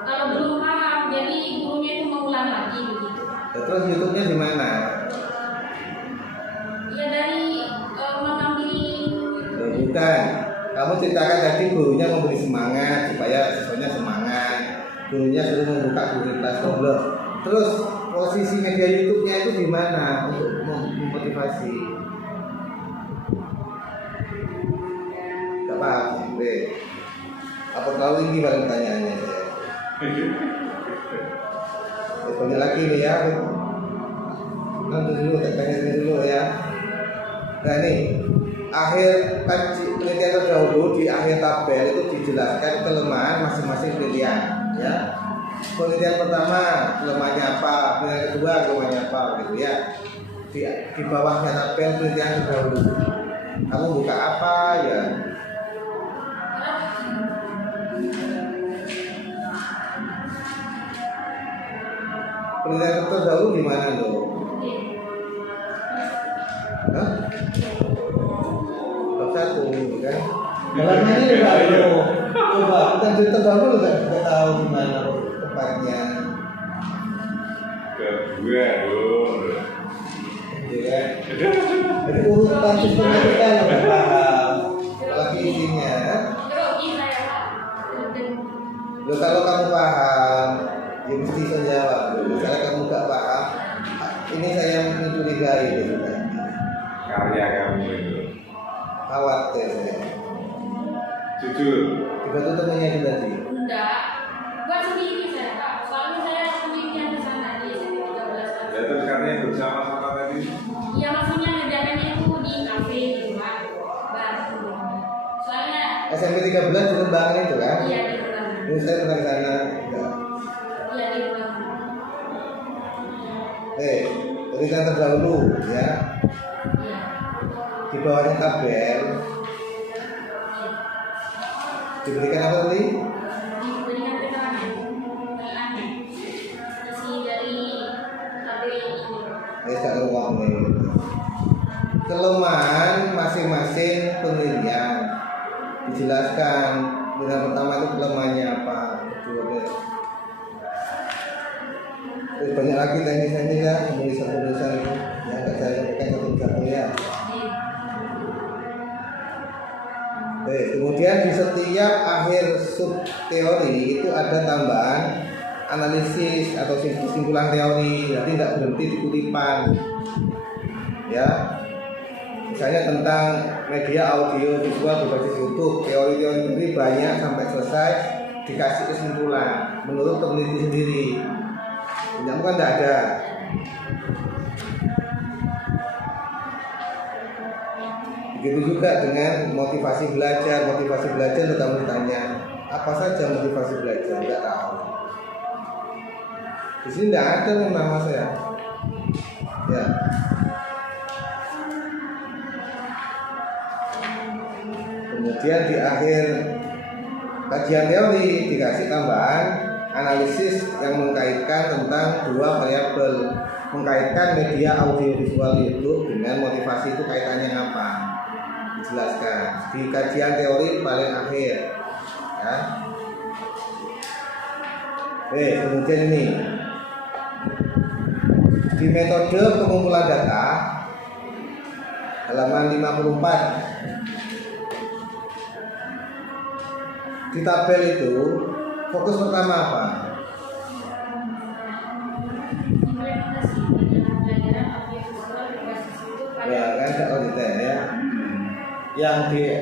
Kalau belum paham, jadi gurunya itu mengulang lagi begitu. Terus YouTube-nya di mana? Ya dari mengambil. Loh, bukan. Kamu ceritakan tadi gurunya memberi semangat supaya siswanya semangat. Gurunya suruh membuka Google Classroom. Loh. Terus posisi media YouTube-nya itu di mana untuk memotivasi? Gak paham, apa terlalu tinggi pada pertanyaannya saya? Banyak lagi nih ya. Nanti dulu, tanya dulu ya. Nah nih, akhir penelitian terdahulu di akhir tabel itu dijelaskan kelemahan masing-masing penelitian. Ya, penelitian pertama kelemahannya apa, penelitian kedua kelemahannya apa, gitu ya. Di bawahnya tabel penelitian terdahulu. Kamu buka apa ya? Penelitian terdahulu di mana loh? Hah? Bab 1 kan? Halamannya juga ada. Coba kita terdahulu nggak tahu di mana tempatnya. Kedua dong. Ya. Jadi urutan sistematika yang nggak paham. Apalagi isinya. Grogi saya Pak. Loh kalau kamu paham, ya mesti bisa jawab. Misalnya kamu nggak paham, ini saya mencurigai gitu kan. Karya kamu itu. Khawatir saya. Jujur. Tiba-tiba temennya itu tadi. Enggak, buat sendiri saya Pak. Soalnya saya penelitian ke sana di SMP 13 tahun. Ya terus katanya bersama-sama tadi. Ya maksudnya ngerjakannya itu di kafe gitu kan. Baru. Soalnya SMP 13 di Lembangan itu kan? iya di Lembangan. Terus saya pernah ke sana. Enggak. Iya di Lembangan. Penelitian terdahulu ya. Iya. Di bawahnya tabel diberikan apa tadi? Diberikan keterangan aneh isi dari tabel ini. Tidak uang ini. Kelemahan masing-masing penelitian dijelaskan. Yang pertama itu kelemahannya apa? Terus banyak lagi teknis-teknis ya, penulisan-penulisan itu yang nggak saya sampaikan satu-satu ya. Kemudian di setiap akhir sub teori itu ada tambahan analisis atau kesimpulan teori, jadi tidak berhenti di kutipan. Ya, misalnya tentang media audio visual berbasis YouTube, teori-teori ini banyak sampai selesai dikasih kesimpulan menurut peneliti sendiri. Yang kan tidak ada. Begitu juga dengan motivasi belajar. Motivasi belajar itu kamu tanya apa saja motivasi belajar, tidak tahu. Di sini tidak ada memang mas ya. Ya. Kemudian di akhir kajian teori dikasih tambahan analisis yang mengkaitkan tentang dua variabel, mengkaitkan media audiovisual YouTube dengan motivasi itu kaitannya apa, dijelaskan di kajian teori paling akhir ya. Kemudian ini di metode pengumpulan data halaman 54 di tabel itu fokus pertama apa? Implementasi pembelajaran audiovisual berbasis YouTube pada Ya kan kalau detail ya. Yang di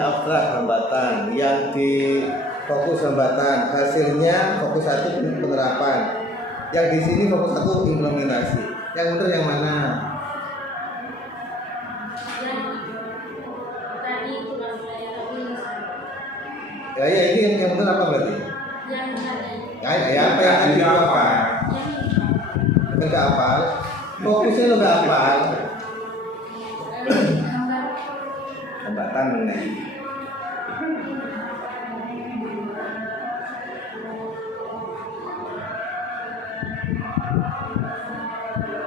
abstrak hambatan, yang di fokus hambatan, hasilnya fokus satu penerapan. Yang di sini fokus satu implementasi. Yang benar yang mana? yang tadi itu langsung aja tapi Ya ini yang benar apa berarti? Yang tadi. Ya apa yang tadi itu apa? Yang ini. Enggak hafal. Fokusnya lo nggak hafal. Gambar. Hambatan mengenai.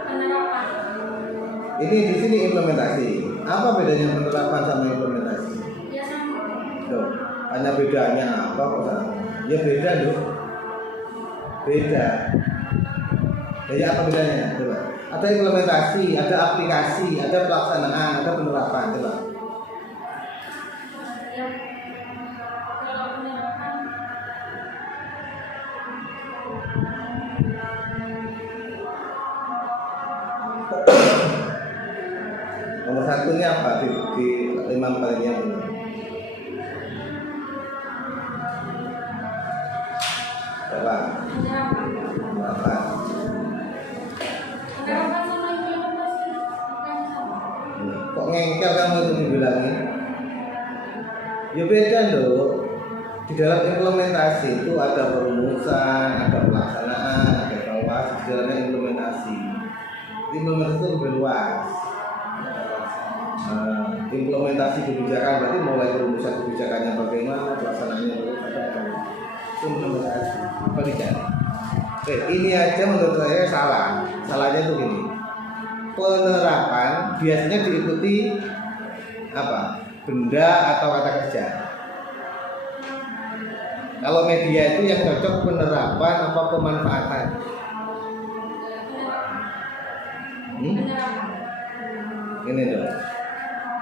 Penerapan. Ini di sini implementasi. Apa bedanya penerapan sama implementasi? Ya sama. Loh, hanya bedanya apa kok sama? Ya beda loh. Beda. Ya apa bedanya? Coba. Ada implementasi, ada aplikasi, ada pelaksanaan, ada penerapan. Coba. Ya. Kalau penerapan Nomor satunya apa di 5 kalinya benar? Coba. penerapan. Penerapan. Penerapan sama implementasi bukan sama. Kok ngengkel kamu itu dibilangin? Ya beda loh. Di dalam implementasi itu ada perumusan, ada pelaksanaan, ada evaluasi. Di dalamnya implementasi. Implementasi itu lebih luas. Implementasi kebijakan berarti mulai perumusan kebijakannya bagaimana, pelaksanaannya bagaimana. Itu implementasi. Apa tidak? Oke, ini aja menurut saya salah. Salahnya itu gini. Penerapan biasanya diikuti apa? Benda atau kata kerja. Kalau media itu yang cocok penerapan apa pemanfaatan? Penerapan. Ini loh.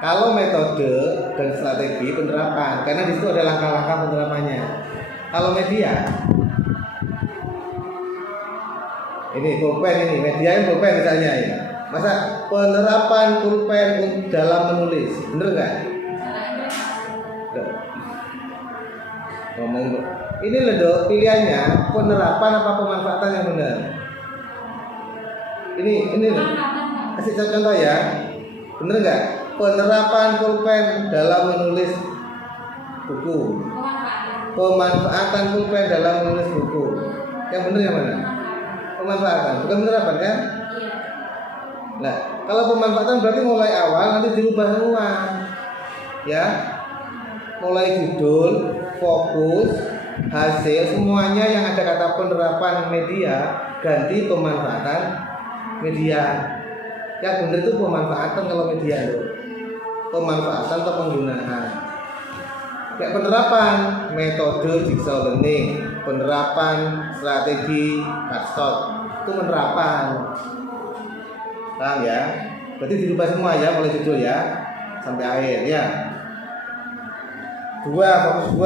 Kalau metode dan strategi penerapan, karena di situ ada langkah-langkah penerapannya. Kalau media, ini pulpen ini, media ini pulpen misalnya ya. Masa penerapan pulpen dalam menulis, bener nggak? Loh. Ngomong ini loh dok, pilihannya penerapan apa pemanfaatan yang benar? Ini loh. Kasih contoh ya, bener nggak? Penerapan pulpen dalam menulis buku, pemanfaatan pulpen dalam menulis buku. Yang benar yang mana? Pemanfaatan, bukan penerapan kan? Iya. Nah, kalau pemanfaatan berarti mulai awal nanti dirubah semua, ya. Mulai judul, fokus, hasil, semuanya yang ada kata penerapan media ganti pemanfaatan media. Yang benar itu pemanfaatan kalau media loh. Pemanfaatan atau penggunaan. Kayak penerapan metode jigsaw learning, penerapan strategi Hardstop itu penerapan. Paham ya? Berarti dirubah semua ya, mulai judul ya sampai akhir ya. Fokus 2.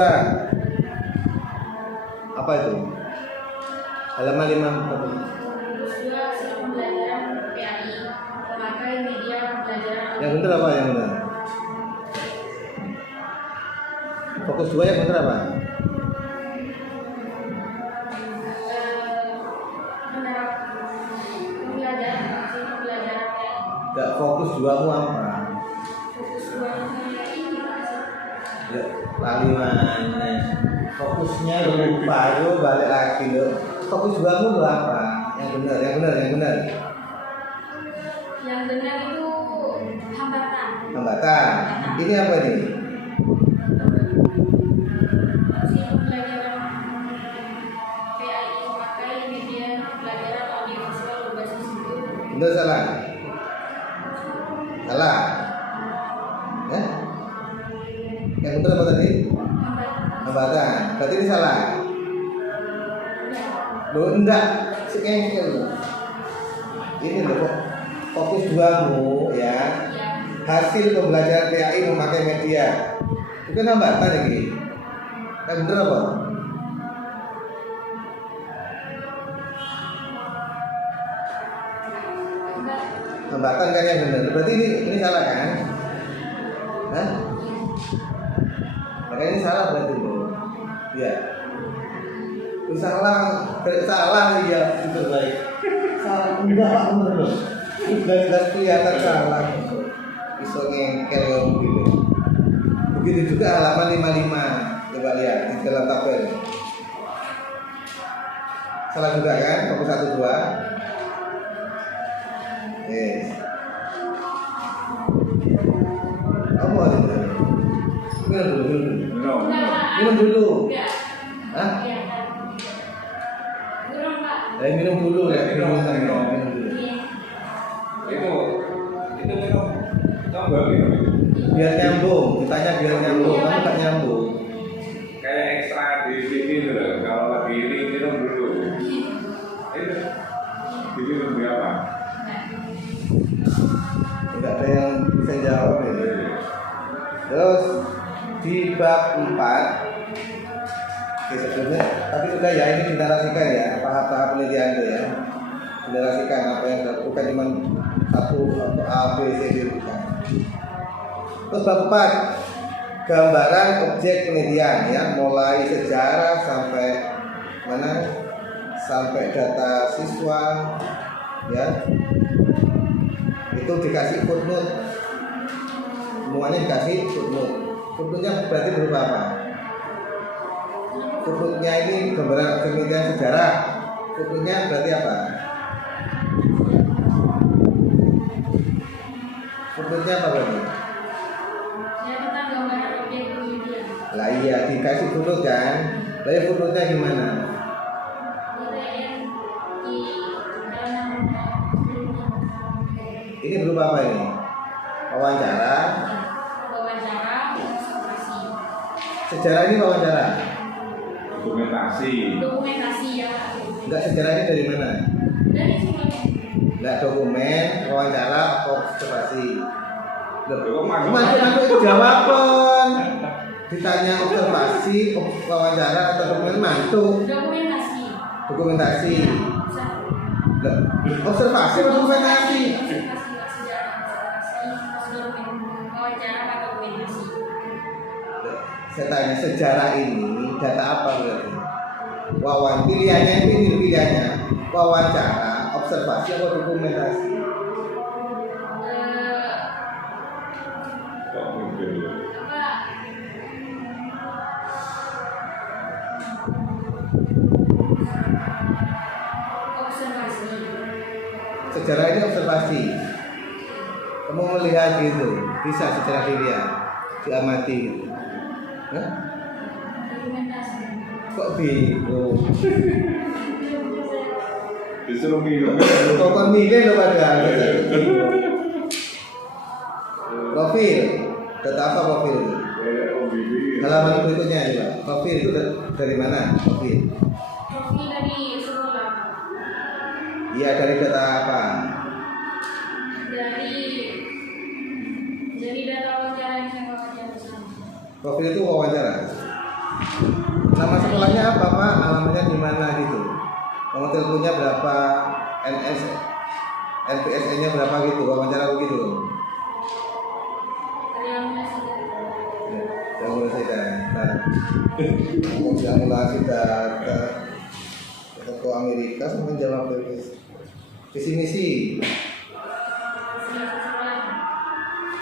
Apa itu? Halaman 5. Fokus 2 hasil pembelajaran PAI, memakai media pembelajaran. Yang benar apa yang benar? Fokus 2 yang benar apa? Pembelajaran hasil pembelajaran PAI. Enggak, fokus 2 mu apa? Fokus 2 ini masih. Ya, lali mana? Fokusnya lupa, lu balik lagi lo. Fokus 2 mu apa? Yang benar. Yang benar itu hambatan. Hambatan. Ini apa nih? Hasil pembelajaran PAI memakai media pembelajaran audiovisual berbasis YouTube. Benar salah? Salah. Ya? Yang benar apa tadi? Hambatan. Berarti ini salah. Loh enggak, sekengkel loh. Ini loh fokus 2 mu ya. Hasil pembelajaran PAI memakai media. Itu kan hambatan ini. Yang benar apa? Hambatan kan yang benar. Berarti ini salah kan? Hah? Makanya ini salah berarti loh. Ya. Itu salah ya itu baik. Salah enggak benar loh. Jelas kelihatan salah. Bisa ngengkel gitu. Begitu juga halaman 55. Coba lihat di dalam tabel. Salah juga kan? Fokus 1 2. Apa itu? Minum dulu. Minum. Minum dulu. Enggak. Hah? Iya. Belum, Pak. Minum dulu ya. Minum dulu. Iya. Itu minum. Coba minum. Biar nyambung. Ditanya biar nyambung. Kamu nggak nyambung. Kayak ekstra di TV itu loh. Kalau lagi ini minum dulu. Itu diminum di apa? Nggak ada yang bisa jawab ya. Terus di bab 4, oke, sebelumnya, tapi sudah ya ini dinarasikan ya, tahap-tahap penelitian itu ya, dinarasikan apa yang dilakukan cuma satu atau A, B, C, D bukan. Terus bab 4, gambaran objek penelitian ya, mulai sejarah sampai mana, sampai data siswa ya, itu dikasih footnote, semuanya dikasih footnote. Footnote-nya berarti berupa apa? Footnote-nya ini gambaran penelitian sejarah. Footnote-nya berarti apa? Footnote-nya apa berarti? Ya, tentang gambaran objek penelitian. Lah iya, dikasih footnote kan? Lalu footnote-nya gimana? Ini berupa apa ini? Wawancara. Observasi. Sejarah ini wawancara. Dokumentasi. Dokumentasi ya. Enggak, sejarah ini dari mana? Dari semuanya. Enggak, dokumen, wawancara, observasi. Kok masuk? Masuk jawaban. Ditanya observasi, wawancara atau dokumen mantuk. Dokumentasi. Dokumentasi. Satu. Loh, observasi atau dokumentasi? Saya tanya sejarah ini data apa berarti? Pilihannya ini pilihannya wawancara, observasi atau dokumentasi? Kok gitu? Observasi. Sejarah ini observasi. Kamu melihat gitu, bisa secara dilihat, diamati gitu. Hah? Dokumentasi. Kok bingung? Disuruh minum. Kok kon milih lo pada profil, data apa profil? Halaman berikutnya juga. Profil itu dari mana? Profil. Profil dari sekolah. Iya, dari data apa? Dari data wawancara yang saya wawancara bersama. Profil itu wawancara. Nama sekolahnya apa Pak? Alamatnya di mana gitu? Nomor teleponnya berapa? NPSN-nya berapa gitu? Wawancara begitu. Yang mulai saya mulai data ke Amerika sama jawab visi misi.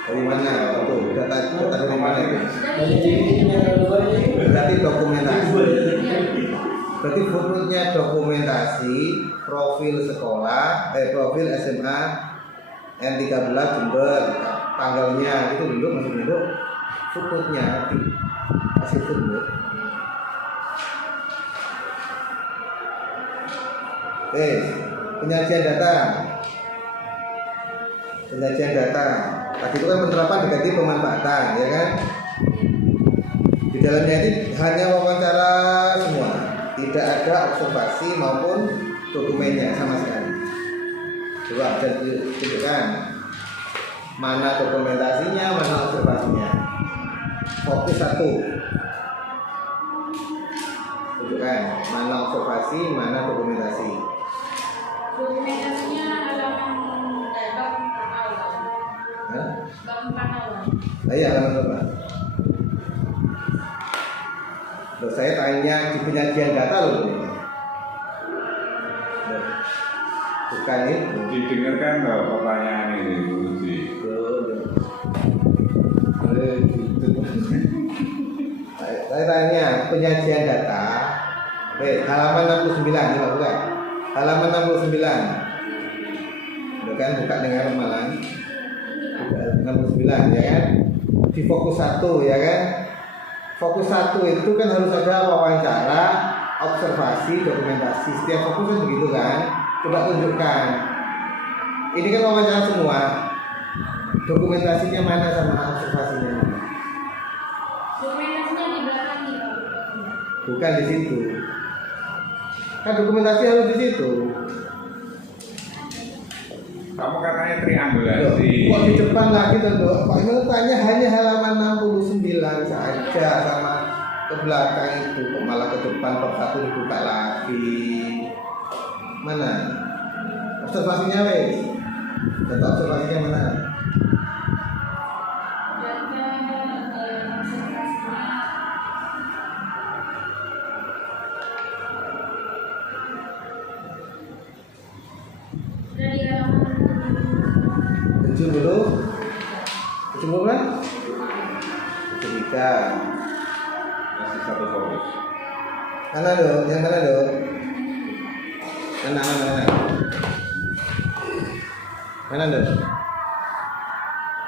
Dari mana? Itu data dari mana? Berarti dokumentasi. Berarti footnote-nya dokumentasi profil sekolah, profil SMA N13 Jember, tanggalnya itu dulu masih dulu footnote-nya kasih footnote. Penyajian data. Penyajian data. Tadi itu kan penerapan diganti pemanfaatan, ya kan? Di dalamnya ini hanya wawancara semua, tidak ada observasi maupun dokumennya sama sekali. Coba bisa tunjukkan mana dokumentasinya, mana observasinya. Fokus 1. Tunjukkan mana observasi, mana dokumentasi. Dokumentasinya halaman bab 4 awal. Hah? Bab 4 awal. Iya, halaman berapa? Loh, saya tanya di penyajian data loh. Bukan itu. Didengarkan nggak pertanyaan ini, Bu Uji? Saya Saya tanya penyajian data. Halaman 69 ya bukan? Halaman 69. Udah kan buka dengan remalan. 69 ya kan? Di fokus 1 ya kan? Fokus 1 itu kan harus ada wawancara, observasi, dokumentasi. Setiap fokus kan begitu kan? Coba tunjukkan. Ini kan wawancara semua. Dokumentasinya mana sama observasinya mana? Dokumentasinya di belakang nih. Bukan di situ. Kan dokumentasi harus di situ. Kamu katanya Loh, triangulasi. kok di depan lagi tentu. Pak Imam tanya hanya halaman 69 saja sama ke belakang itu. Kok malah ke depan bab 1 dibuka lagi. Mana? Observasinya wes. Data observasinya mana? Data observasinya dari halaman 7 dulu. 7 kan? 3. Masih satu fokus. Mana dong? Yang mana dong? Mana? Mana dong?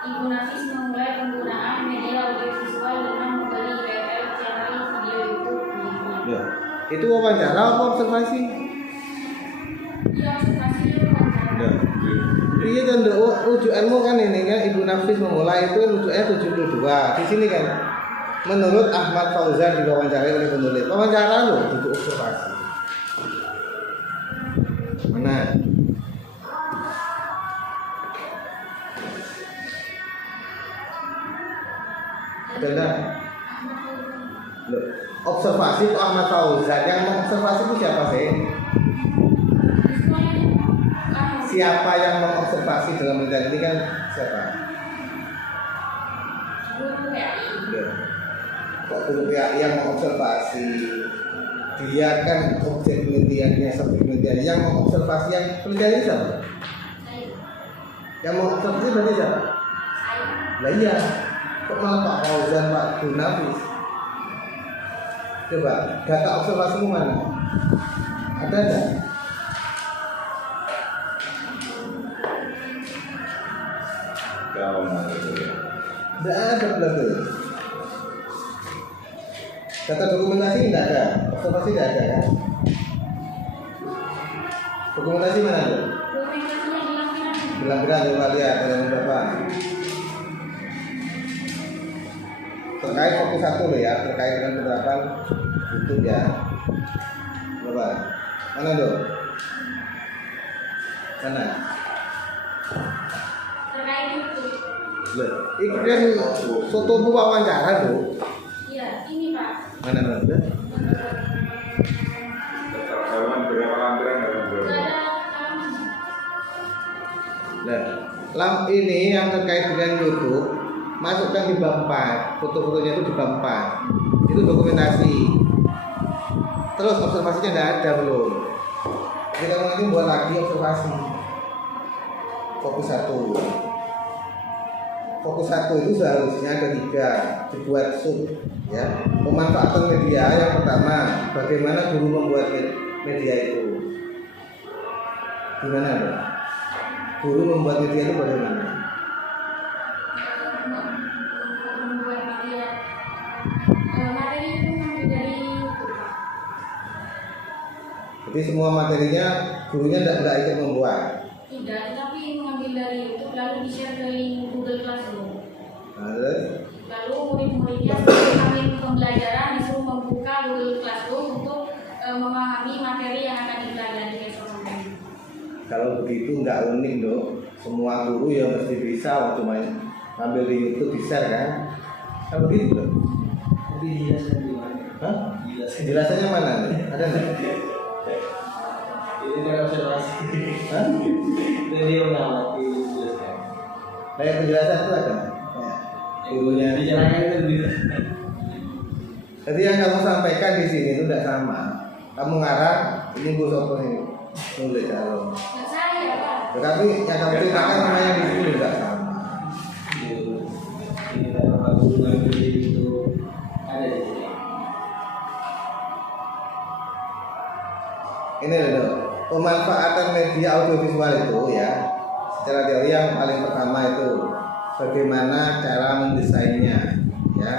Ibu Nafis memulai penggunaan media audiovisual dengan membeli URL channel video YouTube di Loh, itu wawancara apa observasi? Iya, observasinya wawancara. Loh. Iya kan rujukanmu kan ini kan Ibu Nafis memulai itu rujukannya 72. Di sini kan menurut Ahmad Fauzan diwawancarai oleh penulis. Wawancara loh, buku observasi. Mana? Ada enggak? Loh, observasi itu Ahmad Fauzan. Yang mengobservasi itu siapa sih? Siapa yang mengobservasi dalam penelitian ini kan siapa? Guru PAI. Ya. Kok guru PAI yang mengobservasi? Dia kan objek penelitiannya, subjek penelitian. Yang mengobservasi yang penelitian ini siapa? Saya. Yang mengobservasi berarti siapa? Saya. Lah iya. Kok malah Pak Fauzan, Pak Gunafis? Coba, data observasimu mana? Ada enggak? Kalau mana itu ya? Tidak ada belakang. Data dokumentasi tidak ada, observasi tidak ada kan? Dokumentasi mana ada? Dokumentasinya di lampiran. Bilang-bilang coba lihat ada yang berapa. Terkait fokus 1 loh ya, terkait dengan penerapan YouTube ya. Berapa? Mana dong? Mana? Terkait YouTube. Loh, ini kan foto wawancara loh. Iya, ini Pak. Mana udah? Halaman berapa lampiran halaman Nggak berapa? ada halaman. Nah, ini yang terkait dengan YouTube masukkan di bab 4. Foto-fotonya itu di bab 4. Itu dokumentasi. Terus observasinya tidak ada belum. Kita nanti buat lagi observasi. Fokus 1. Fokus 1 itu seharusnya ada 3, dibuat sub ya. Pemanfaatan media yang pertama, bagaimana guru membuat media itu. Gimana dong? Guru membuat media itu bagaimana? Membuat media. Materi itu mengambil dari YouTube. Jadi semua materinya gurunya tidak ikut membuat. Tidak, tapi mengambil dari YouTube lalu di-share ke link Google Classroom. Nah, terus? Lalu murid-muridnya sambil pembelajaran disuruh membuka Google Classroom untuk memahami materi yang akan dipelajari besok. Kalau begitu nggak unik dong. Semua guru ya mesti bisa, cuma ambil di YouTube di share kan? Kalau begitu dong. Tapi dijelaskan di mana? Hah? Dijelaskan. Penjelasannya mana nih? Ada nggak? Ini kan observasi. Hah? Dan dia mengamati dijelaskan. Kayak penjelasan itu ada. Kayak gurunya. Dijelaskan itu bisa. Jadi yang kamu sampaikan di sini itu tidak sama. Kamu ngarang, ini Bu Sopo ini nulis kalau. Nggak saya, Pak. Tetapi yang kamu ceritakan sama yang di sini tidak sama. Ini kan apa guru ngambil itu ada di sini. ini loh, pemanfaatan media audiovisual itu ya, secara teori yang paling pertama itu bagaimana cara mendesainnya, ya.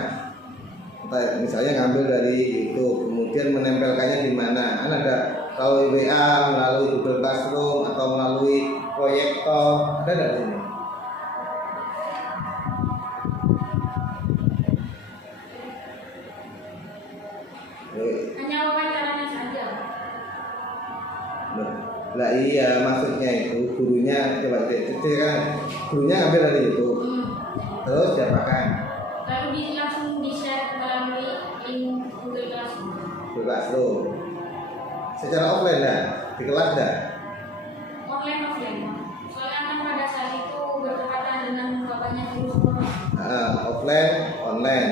Misalnya ngambil dari YouTube, kemudian menempelkannya di mana? Kan ada melalui WA, melalui Google Classroom, atau melalui proyektor, ada nggak di sini? Hanya wawancaranya saja. Lah iya, maksudnya itu gurunya coba kan gurunya ngambil dari YouTube, terus diapakan? Lalu langsung di-share melalui link Google Classroom. Google Classroom. Secara offline dah, di kelas dah. Online offline. Soalnya kan pada saat itu bertepatan dengan bapaknya virus corona. Offline, online.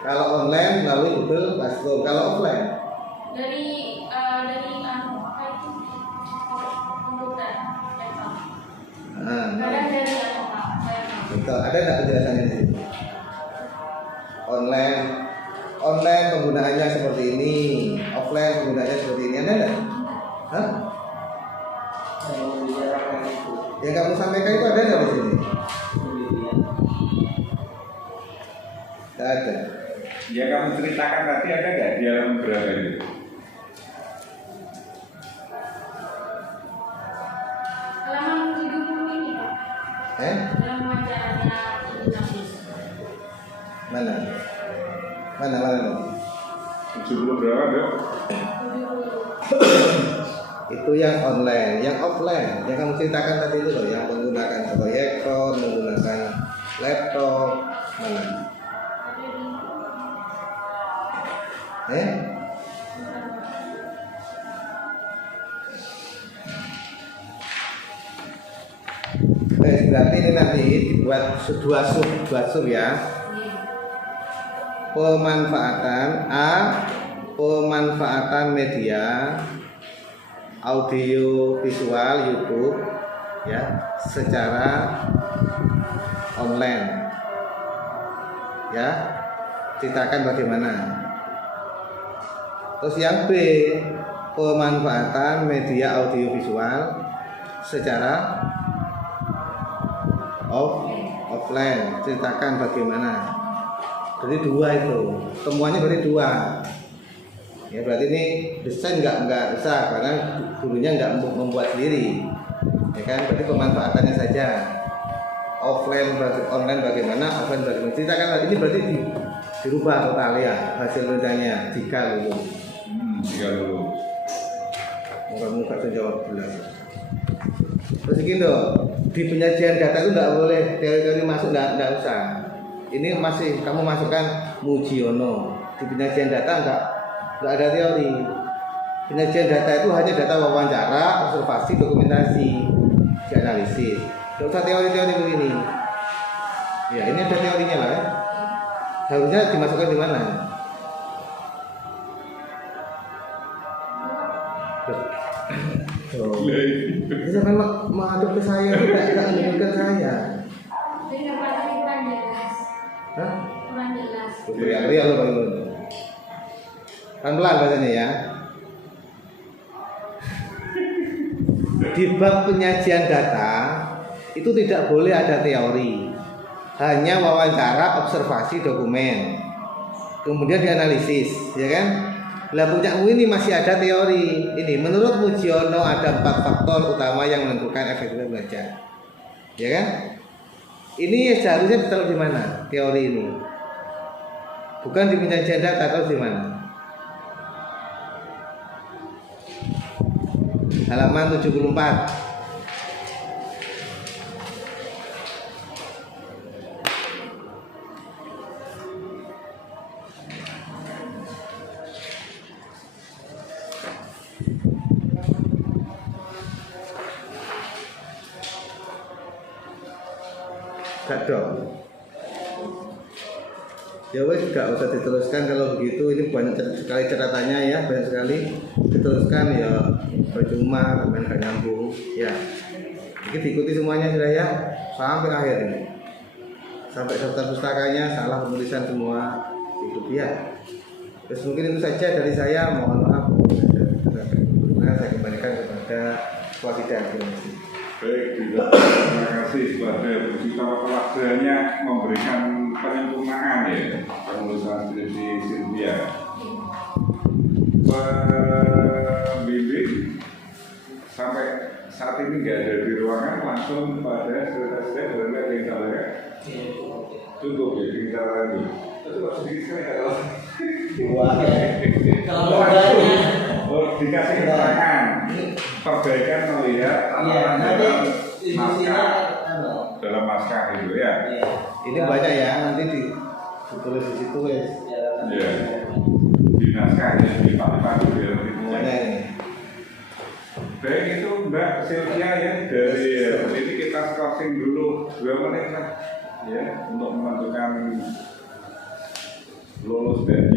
Kalau online melalui Google Classroom. Kalau offline Dari apa itu? Komputer, laptop. Kadang dari laptop. betul. Ada nggak penjelasannya di sini? Online penggunaannya seperti ini, offline penggunaannya seperti ini, ada nggak? Hah? Yang membicarakan itu Yang kamu sampaikan itu ada nggak di sini? sendirian. Nggak ada. Yang kamu ceritakan tadi ada nggak di halaman berapa itu? Halaman 70 ini, Pak. Dalam wawancaranya Ibu Nafis. Mana? 70 berapa, Dok? 70. Itu yang online, yang offline, yang kamu ceritakan tadi itu loh, yang menggunakan proyektor, menggunakan laptop, mana? Berarti ini nanti dibuat dua sub ya. Pemanfaatan media audio visual YouTube ya secara online ya, ceritakan bagaimana. Terus yang B, pemanfaatan media audio visual secara offline, ceritakan bagaimana. Berarti dua itu, temuannya berarti dua. Ya berarti ini desain nggak usah karena gurunya nggak membuat sendiri, ya kan? Berarti pemanfaatannya saja. Offline, online bagaimana, offline bagaimana. Ceritakan ini berarti dirubah total ya hasil rencanya jika lulus. Jika lulus. Muka jawab jelas. Terus gini loh, di penyajian data itu nggak boleh teori-teori masuk, nggak usah. Ini masih kamu masukkan Mujiono. Di penyajian data nggak ada teori. Penyajian data itu hanya data wawancara, observasi, dokumentasi, dianalisis. Nggak usah teori-teori begini. Ya ini ada teorinya lah. Ya. Harusnya dimasukkan di mana? Bisa kan menghadap ke saya itu nggak menunjukkan saya. Jadi apa kurang jelas? Hah? Kurang jelas. Teriak-teriak lo bang. Pelan-pelan bacanya ya. Di bab penyajian data itu tidak boleh ada teori, hanya wawancara, observasi, dokumen, kemudian dianalisis, ya kan? Lah punyamu ini masih ada teori. Ini menurut Mujiono ada 4 faktor utama yang menentukan efektivitas belajar. Ya kan? Ini seharusnya ditaruh di mana? Teori ini. Bukan di penyajian data, atau di mana? Halaman 74. Gak dong. Ya wes gak usah diteruskan kalau begitu, ini banyak sekali catatannya ya, banyak sekali. Diteruskan ya percuma, main gak nyambung ya. Ini diikuti semuanya sudah ya, sampai akhir ini. Sampai daftar pustakanya, salah penulisan semua, ikuti ya. Terus mungkin itu saja dari saya, mohon maaf. kemudian saya kembalikan kepada ketua sidang. Baik, juga terima kasih kepada Bu Sita Pelaksanya memberikan penyempurnaan ya penulisan skripsi Sylvia. Pembimbing sampai saat ini nggak ada di ruangan, langsung pada sekretaris dan ada yang salah ya? Cukup ya, tinggal lagi. Itu kok sedikit sekali nggak tahu. Kalau banyak, Oh, dikasih keterangan perbaikan melihat iya, nanti diskusinya naskah dalam naskah itu ya. Ini banyak ya, nanti ditulis di situ ya. Iya. Di naskah ya, di Pak biar Semuanya ini. Baik itu Mbak Sylvia ya, dari ini kita scouting dulu 2 menit lah ya untuk menentukan lulus dan